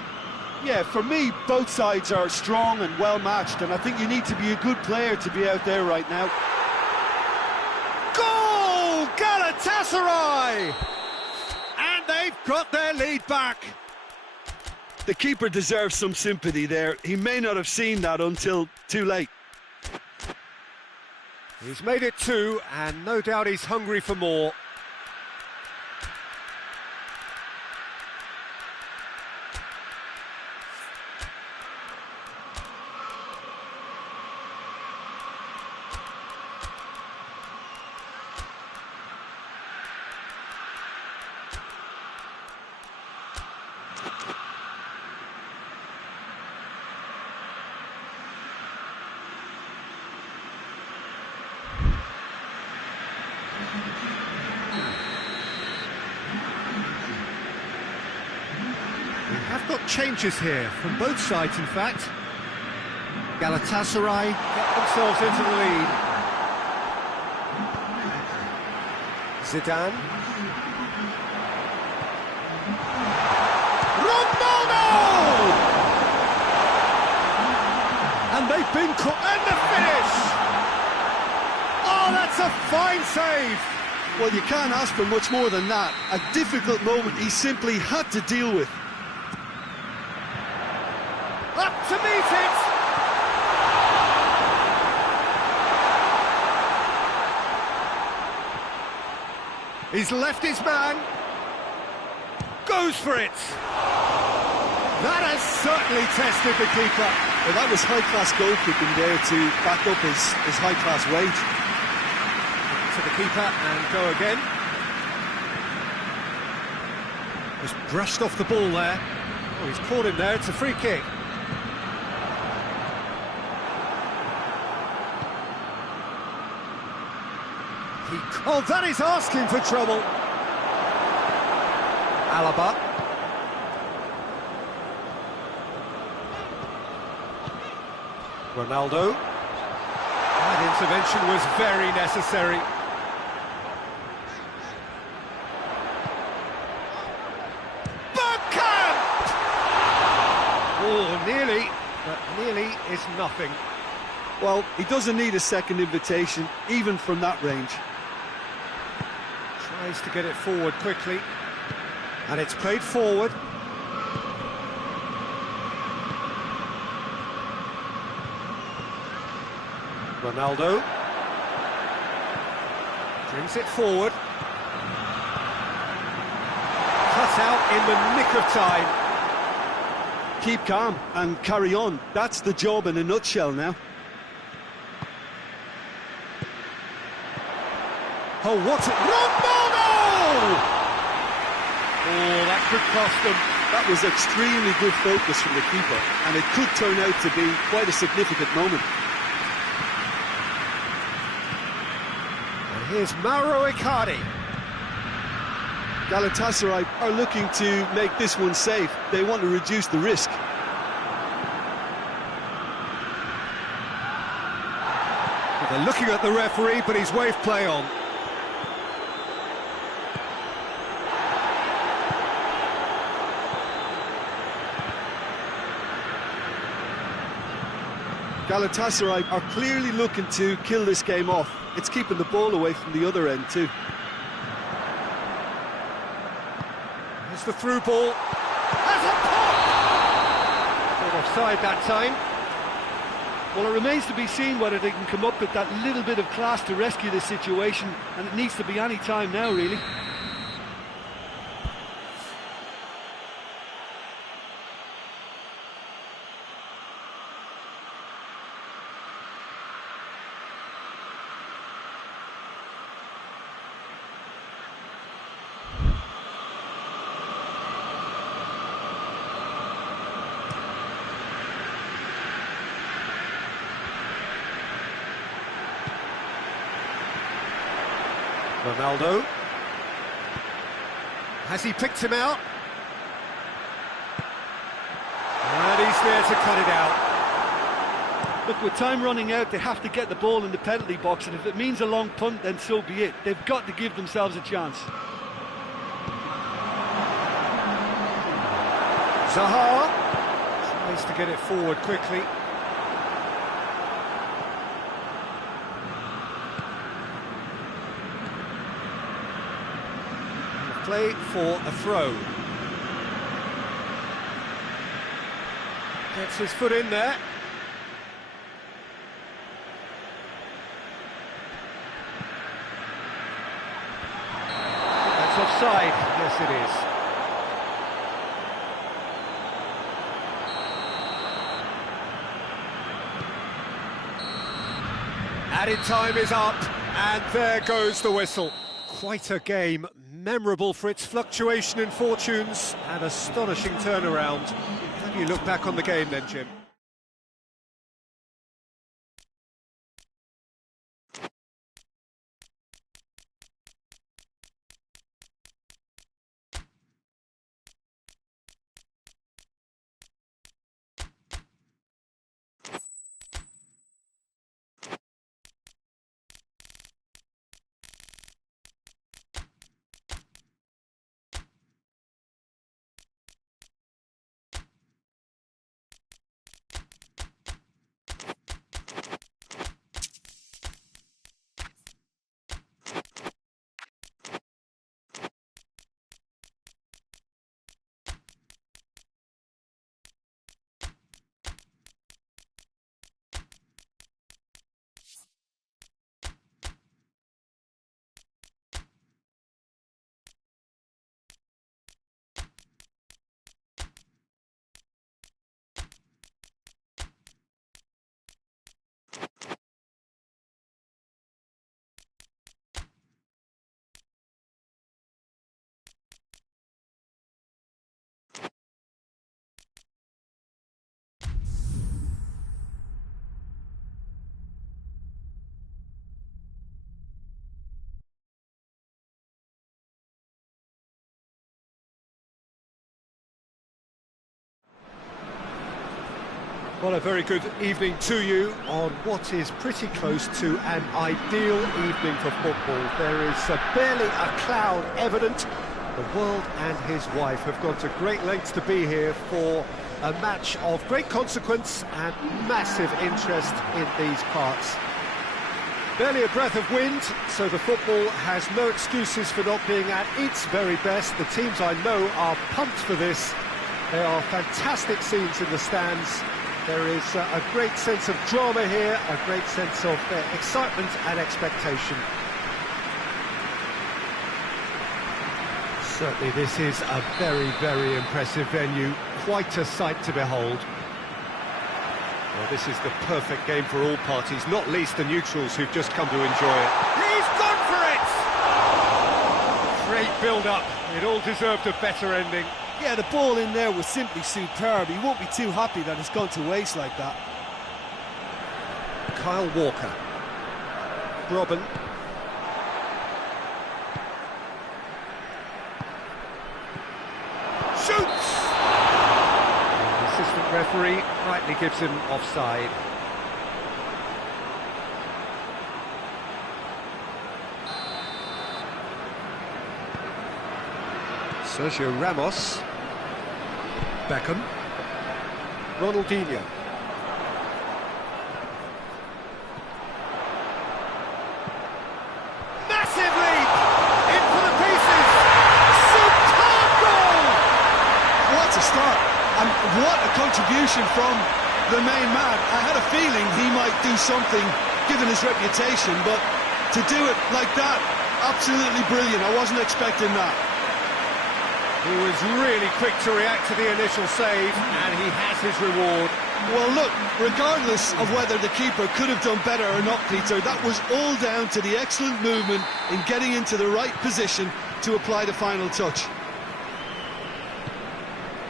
Yeah, for me, both sides are strong and well-matched, and I think you need to be a good player to be out there right now. Goal! Galatasaray! And they've got their lead back. The keeper deserves some sympathy there. He may not have seen that until too late. He's made it 2, and no doubt he's hungry for more. Have got changes here from both sides, in fact. Galatasaray get themselves into the lead. Zidane. Ronaldo! And they've been caught. And the finish! Oh, that's a fine save! Well, you can't ask for much more than that. A difficult moment he simply had to deal with. Up to meet it! He's left his man. Goes for it! That has certainly tested the keeper. Well, that was high-class goalkeeping there to back up his high-class wage. To the keeper and go again. Just brushed off the ball there. Oh, he's caught him there. It's a free kick. Oh, that is asking for trouble. Alaba. Ronaldo. That intervention was very necessary. Bergkamp! Oh, nearly, but nearly is nothing. Well, he doesn't need a second invitation, even from that range. Tries to get it forward quickly, and it's played forward. Ronaldo brings it forward. Cut out in the nick of time. Keep calm and carry on. That's the job in a nutshell now. Oh, what's it? Ronaldo! Oh, that could cost them. That was extremely good focus from the keeper, and it could turn out to be quite a significant moment. And here's Mauro Icardi. Galatasaray are looking to make this one safe. They want to reduce the risk. Well, they're looking at the referee, but he's waved play on. Galatasaray are clearly looking to kill this game off. It's keeping the ball away from the other end too. Here's the through ball. Has a pop! Not offside that time. Well, it remains to be seen whether they can come up with that little bit of class to rescue this situation, and it needs to be any time now, really. Ronaldo. Has he picked him out? And he's there to cut it out. Look, with time running out, they have to get the ball in the penalty box, and if it means a long punt, then so be it. They've got to give themselves a chance. Zaha tries to get it forward quickly. Play for a throw. Gets his foot in there. That's offside. Yes, it is. Added time is up, and there goes the whistle. Quite a game. Memorable for its fluctuation in fortunes and astonishing turnaround. How do you look back on the game then, Jim? Well, a very good evening to you on what is pretty close to an ideal evening for football. There is barely a cloud evident. The world and his wife have gone to great lengths to be here for a match of great consequence and massive interest in these parts. Barely a breath of wind, so the football has no excuses for not being at its very best. The teams I know are pumped for this. There are fantastic scenes in the stands. There is a great sense of drama here, a great sense of excitement and expectation. Certainly this is a very, very impressive venue, quite a sight to behold. Well, this is the perfect game for all parties, not least the neutrals who've just come to enjoy it. He's gone for it! Great build-up, it all deserved a better ending. Yeah, the ball in there was simply superb. He won't be too happy that it's gone to waste like that. Kyle Walker. Robin. Shoots! And the assistant referee rightly gives him offside. Sergio Ramos. Beckham. Ronaldinho. Massive leap! In for the pieces! Superb goal! What a start, and what a contribution from the main man. I had a feeling he might do something, given his reputation, but to do it like that, absolutely brilliant. I wasn't expecting that. He was really quick to react to the initial save, and he has his reward. Well, look, regardless of whether the keeper could have done better or not, Peter, that was all down to the excellent movement in getting into the right position to apply the final touch.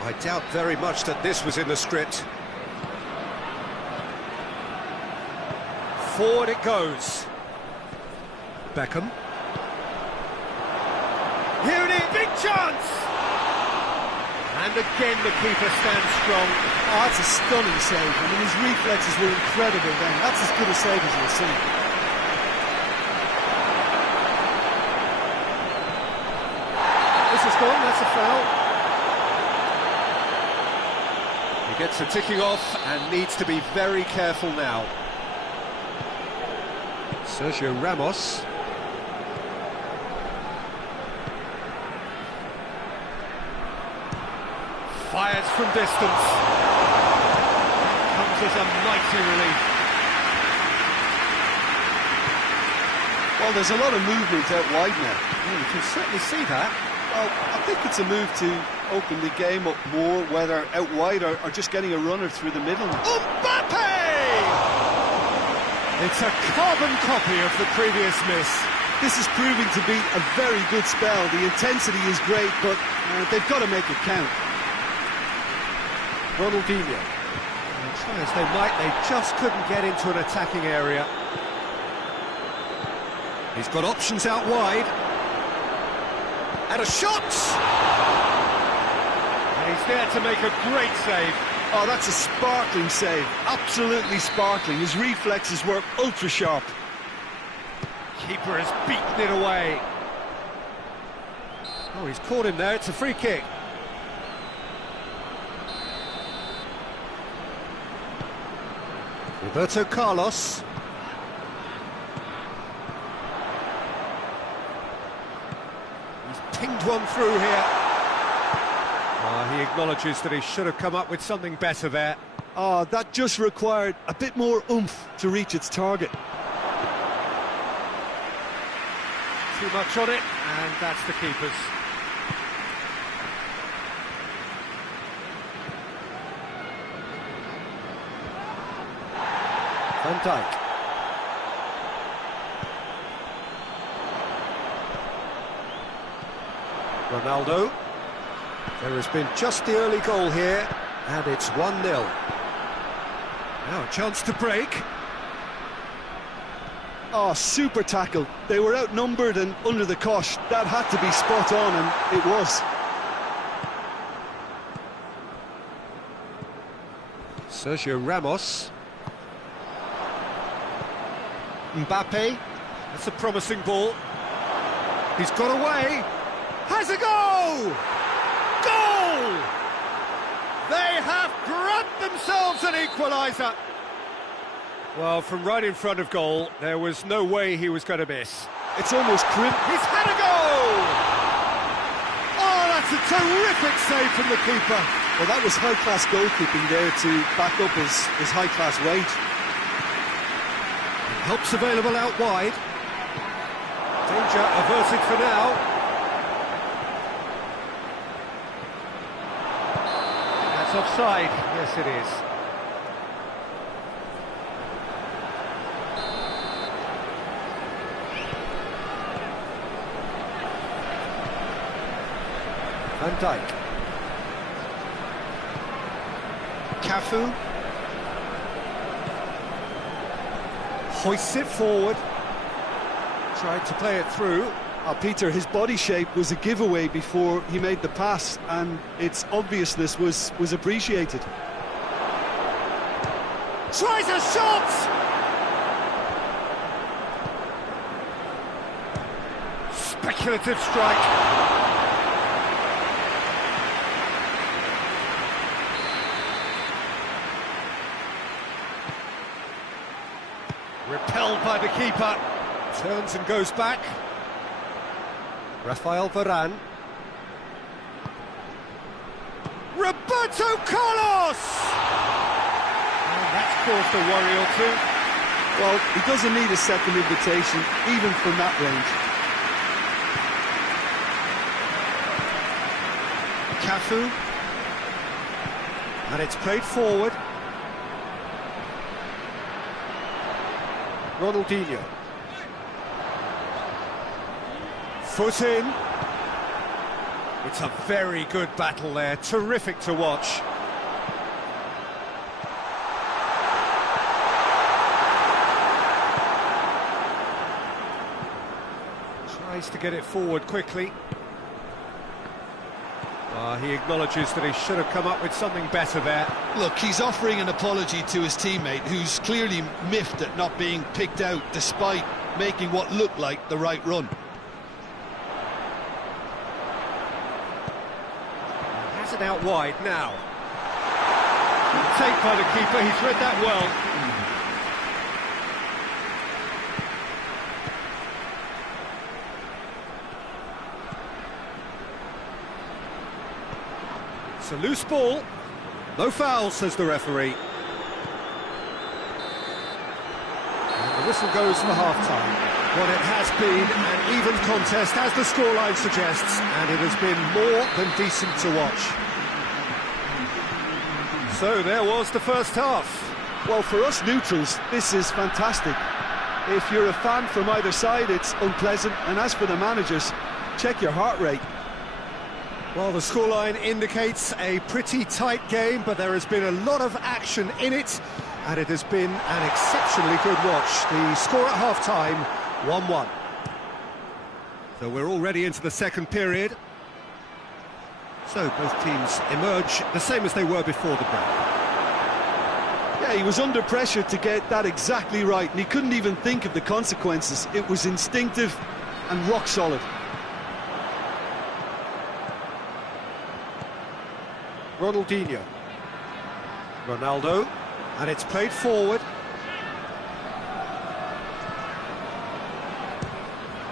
I doubt very much that this was in the script. Forward it goes. Beckham. Here it is, big chance! And again the keeper stands strong. Oh, that's a stunning save. I mean, his reflexes were incredible then. That's as good a save as you'll see. This is gone, that's a foul. He gets the ticking off and needs to be very careful now. Sergio Ramos. Fires from distance. Comes as a mighty relief. Well, there's a lot of movement out wide now. Yeah, you can certainly see that. Well, I think it's a move to open the game up more, whether out wide or just getting a runner through the middle. Mbappe! It's a carbon copy of the previous miss. This is proving to be a very good spell. The intensity is great, but they've got to make it count. Ronaldinho. Try as they might, they just couldn't get into an attacking area. He's got options out wide. And a shot! And he's there to make a great save. Oh, that's a sparkling save. Absolutely sparkling. His reflexes were ultra sharp. Keeper has beaten it away. Oh, he's caught him there. It's a free kick. Roberto Carlos. He's pinged one through here. He acknowledges that he should have come up with something better there. Oh, that just required a bit more oomph to reach its target. Too much on it, and that's the keeper's. Van Dijk. Ronaldo. There has been just the early goal here, and it's 1-0. Now a chance to break. Oh, super tackle. They were outnumbered and under the cosh. That had to be spot on, and it was. Sergio Ramos. Mbappe. That's a promising ball. He's got away. Has a goal! Goal! They have grabbed themselves an equaliser. Well, from right in front of goal, there was no way he was going to miss. It's almost crimp. He's had a goal! Oh, that's a terrific save from the keeper. Well, that was high-class goalkeeping there to back up his high-class weight. Help's available out wide. Danger averted for now. That's offside. Yes, it is. Van Dijk. Cafu. Hoists it forward. Tried to play it through. Peter, his body shape was a giveaway before he made the pass, and its obviousness was appreciated. Tries a shot! Speculative strike. Repelled by the keeper. Turns and goes back. Rafael Varane. Roberto Carlos! That's caused a worry or two. Well, he doesn't need a second invitation, even from that range. Cafu. And it's played forward. Ronaldinho. Foot in. It's a very good battle there, terrific to watch. Tries to get it forward quickly. He acknowledges that he should have come up with something better there. Look, he's offering an apology to his teammate, who's clearly miffed at not being picked out despite making what looked like the right run. Has it out wide now. Take by the keeper, he's read that well. It's a loose ball. No foul, says the referee. And the whistle goes for half-time. Well, it has been an even contest, as the scoreline suggests, and it has been more than decent to watch. So there was the first half. Well, for us neutrals, this is fantastic. If you're a fan from either side, it's unpleasant, and as for the managers, check your heart rate. Well, the scoreline indicates a pretty tight game, but there has been a lot of action in it, and it has been an exceptionally good watch. The score at half-time, 1-1. So we're already into the second period. So both teams emerge the same as they were before the break. Yeah, he was under pressure to get that exactly right, and he couldn't even think of the consequences. It was instinctive and rock solid. Ronaldinho. Ronaldo. And it's played forward.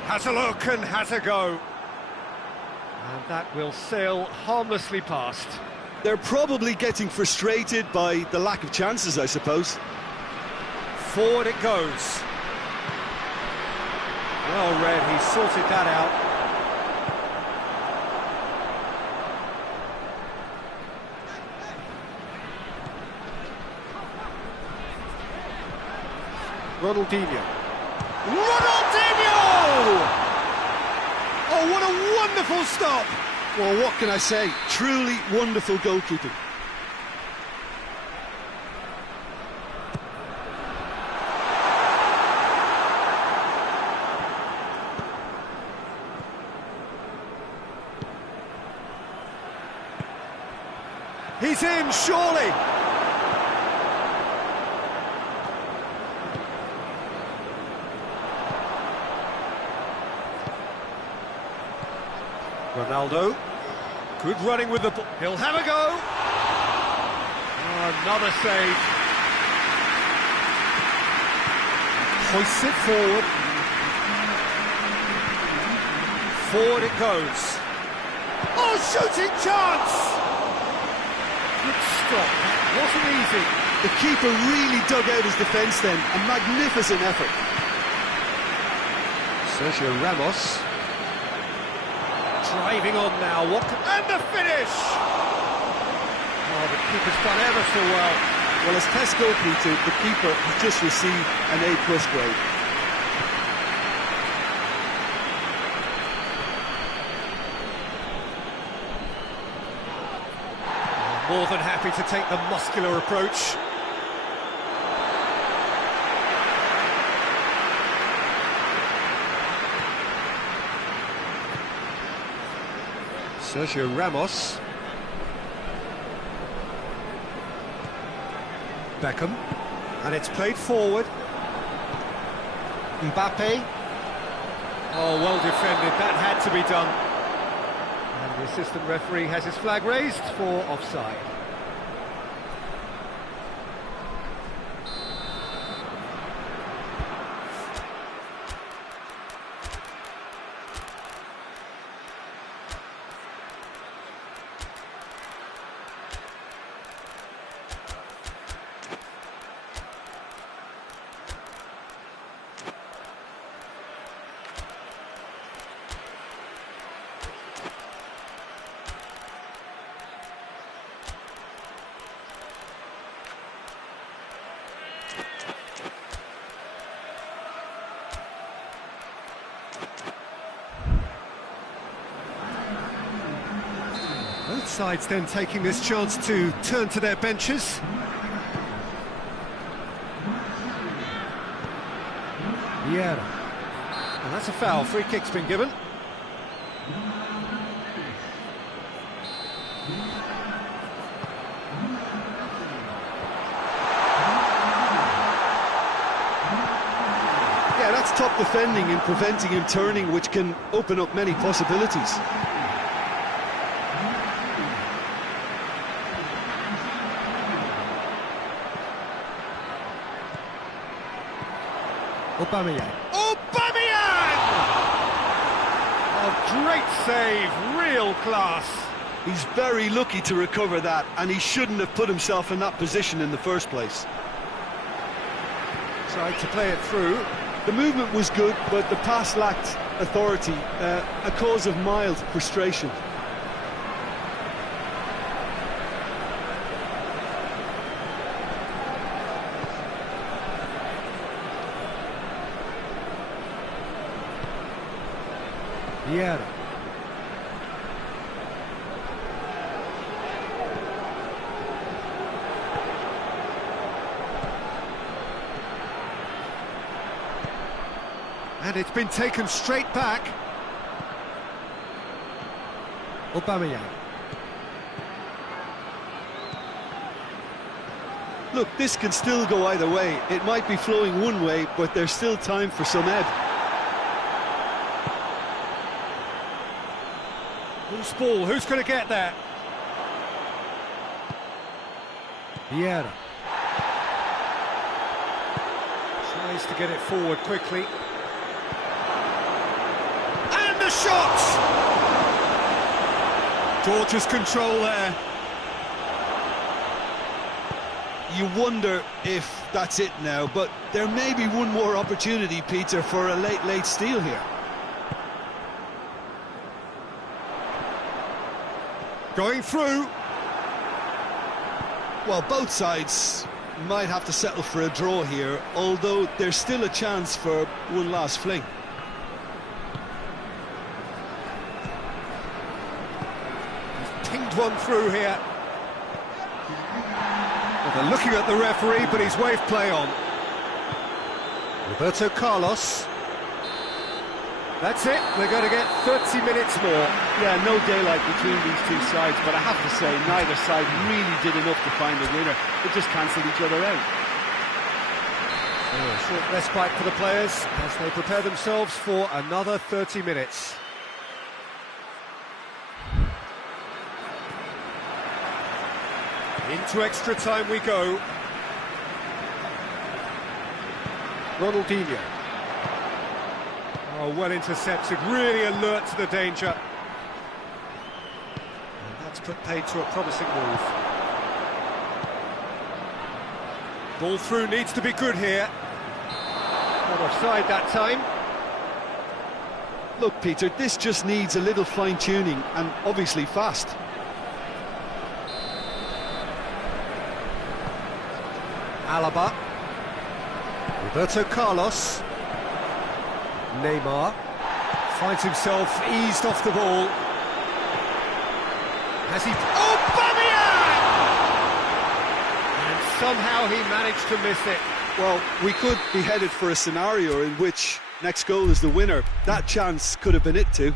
Has a look and has a go. And that will sail harmlessly past. They're probably getting frustrated by the lack of chances, I suppose. Forward it goes. Well read, he sorted that out. Ronaldinho. Ronaldinho! Oh, what a wonderful stop! Well, what can I say? Truly wonderful goalkeeping. He's in, surely! Ronaldo, good running with the ball. He'll have a go. Oh, another save. Hoists it forward. Forward it goes. Oh, shooting chance! Good stop. That wasn't easy. The keeper really dug out his defence then. A magnificent effort. Sergio Ramos. Driving on now, and the finish! Oh, the keeper's done ever so well. Well, as test goalkeeper, the keeper has just received an A+ grade. More than happy to take the muscular approach. Sergio Ramos. Beckham. And it's played forward. Mbappe. Oh, well defended. That had to be done. And the assistant referee has his flag raised for offside. Both sides then taking this chance to turn to their benches. Vieira. And that's a foul. Free kick's been given. Yeah, that's top defending and preventing him turning, which can open up many possibilities. Aubameyang. Aubameyang! A great save, real class. He's very lucky to recover that, and he shouldn't have put himself in that position in the first place. Tried to play it through. The movement was good, but the pass lacked authority, a cause of mild frustration. Vieira. And it's been taken straight back. Aubameyang. Look, this can still go either way. It might be flowing one way, but there's still time for some ebb. Loose ball, who's going to get there? Vieira. Tries to get it forward quickly. And the shot! Tortuous control there. You wonder if that's it now, but there may be one more opportunity, Peter, for a late steal here. Going through. Well, both sides might have to settle for a draw here, although there's still a chance for one last fling. He's pinged one through here. Well, they're looking at the referee, but he's waved play on. Roberto Carlos. That's it, they're going to get 30 minutes more. Yeah, no daylight between these two sides, but I have to say, neither side really did enough to find the winner. They just cancelled each other out. Short respite for the players as they prepare themselves for another 30 minutes. Into extra time we go. Ronaldinho. Oh, well intercepted, really alert to the danger. And that's put paid to a promising move. Ball through needs to be good here. Not offside that time. Look, Peter, this just needs a little fine-tuning, and obviously fast. Alaba. Roberto Carlos. Neymar finds himself eased off the ball. Has he... Aubameyang! And somehow he managed to miss it. Well, we could be headed for a scenario in which next goal is the winner. That chance could have been it too.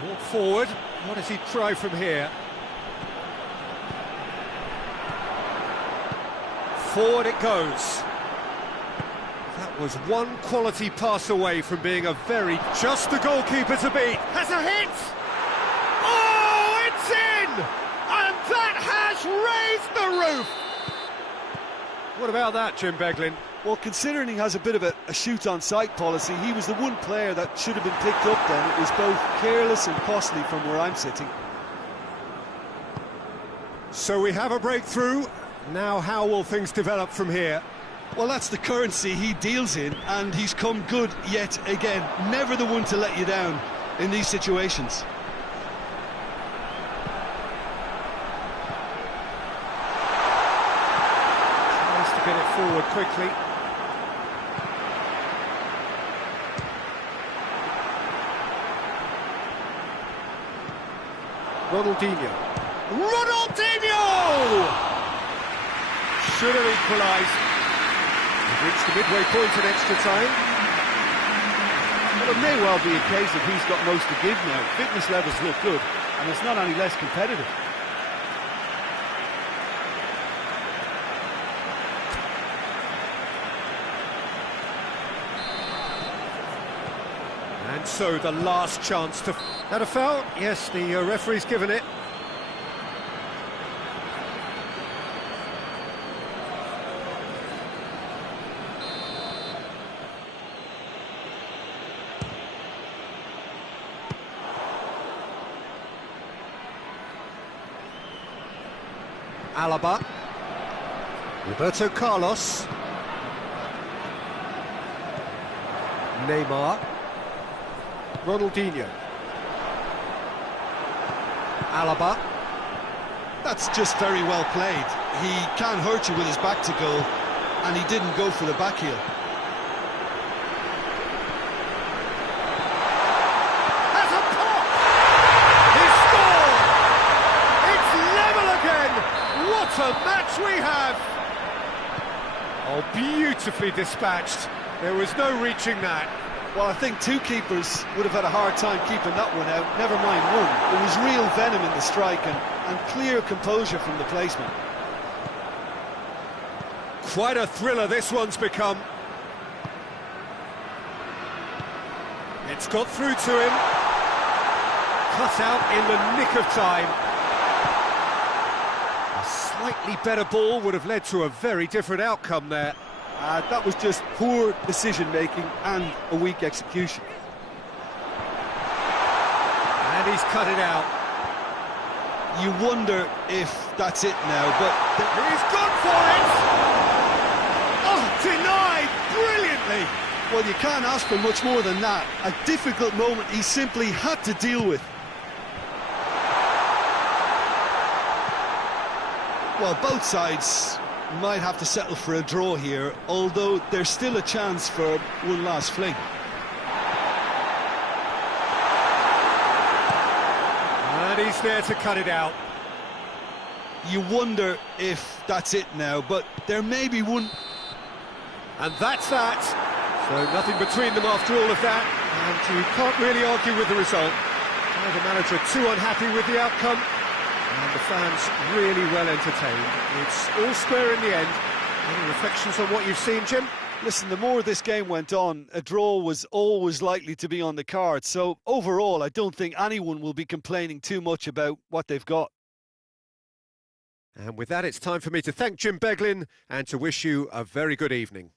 Brought forward. What does he try from here? Forward it goes. That was one quality pass away from being a very... Just the goalkeeper to beat. Has a hit! Oh, it's in! And that has raised the roof! What about that, Jim Beglin? Well, considering he has a bit of a shoot-on-sight policy, he was the one player that should have been picked up then. It was both careless and costly from where I'm sitting. So we have a breakthrough. Now how will things develop from here? Well, that's the currency he deals in, and he's come good yet again. Never the one to let you down in these situations. Tries to get it forward quickly. Ronaldinho! Should have equalised. We've reached the midway point in extra time. Well, it may well be a case of he's got most to give now. Fitness levels look good, and it's not any less competitive. And so the last chance to... Had a foul? Yes, the referee's given it. Alaba, Roberto Carlos, Neymar, Ronaldinho, Alaba. That's just very well played. He can hurt you with his back to goal, and he didn't go for the back heel. Has a pop! He scored! It's level again! What a match we have! Oh, beautifully dispatched. There was no reaching that. Well, I think two keepers would have had a hard time keeping that one out, never mind one. There was real venom in the strike and clear composure from the placement. Quite a thriller this one's become. It's got through to him. Cut out in the nick of time. A slightly better ball would have led to a very different outcome there. That was just poor decision-making and a weak execution. And he's cut it out. You wonder if that's it now, but... He's gone for it! Oh, denied brilliantly! Well, you can't ask for much more than that. A difficult moment he simply had to deal with. Well, both sides might have to settle for a draw here, although there's still a chance for one last fling. And he's there to cut it out. You wonder if that's it now, but there may be one... And that's that. So nothing between them after all of that, and you can't really argue with the result. The manager too unhappy with the outcome, and the fans really well entertained. It's all square in the end. Any reflections on what you've seen, Jim? Listen, the more this game went on, a draw was always likely to be on the card. So overall, I don't think anyone will be complaining too much about what they've got. And with that, it's time for me to thank Jim Beglin and to wish you a very good evening.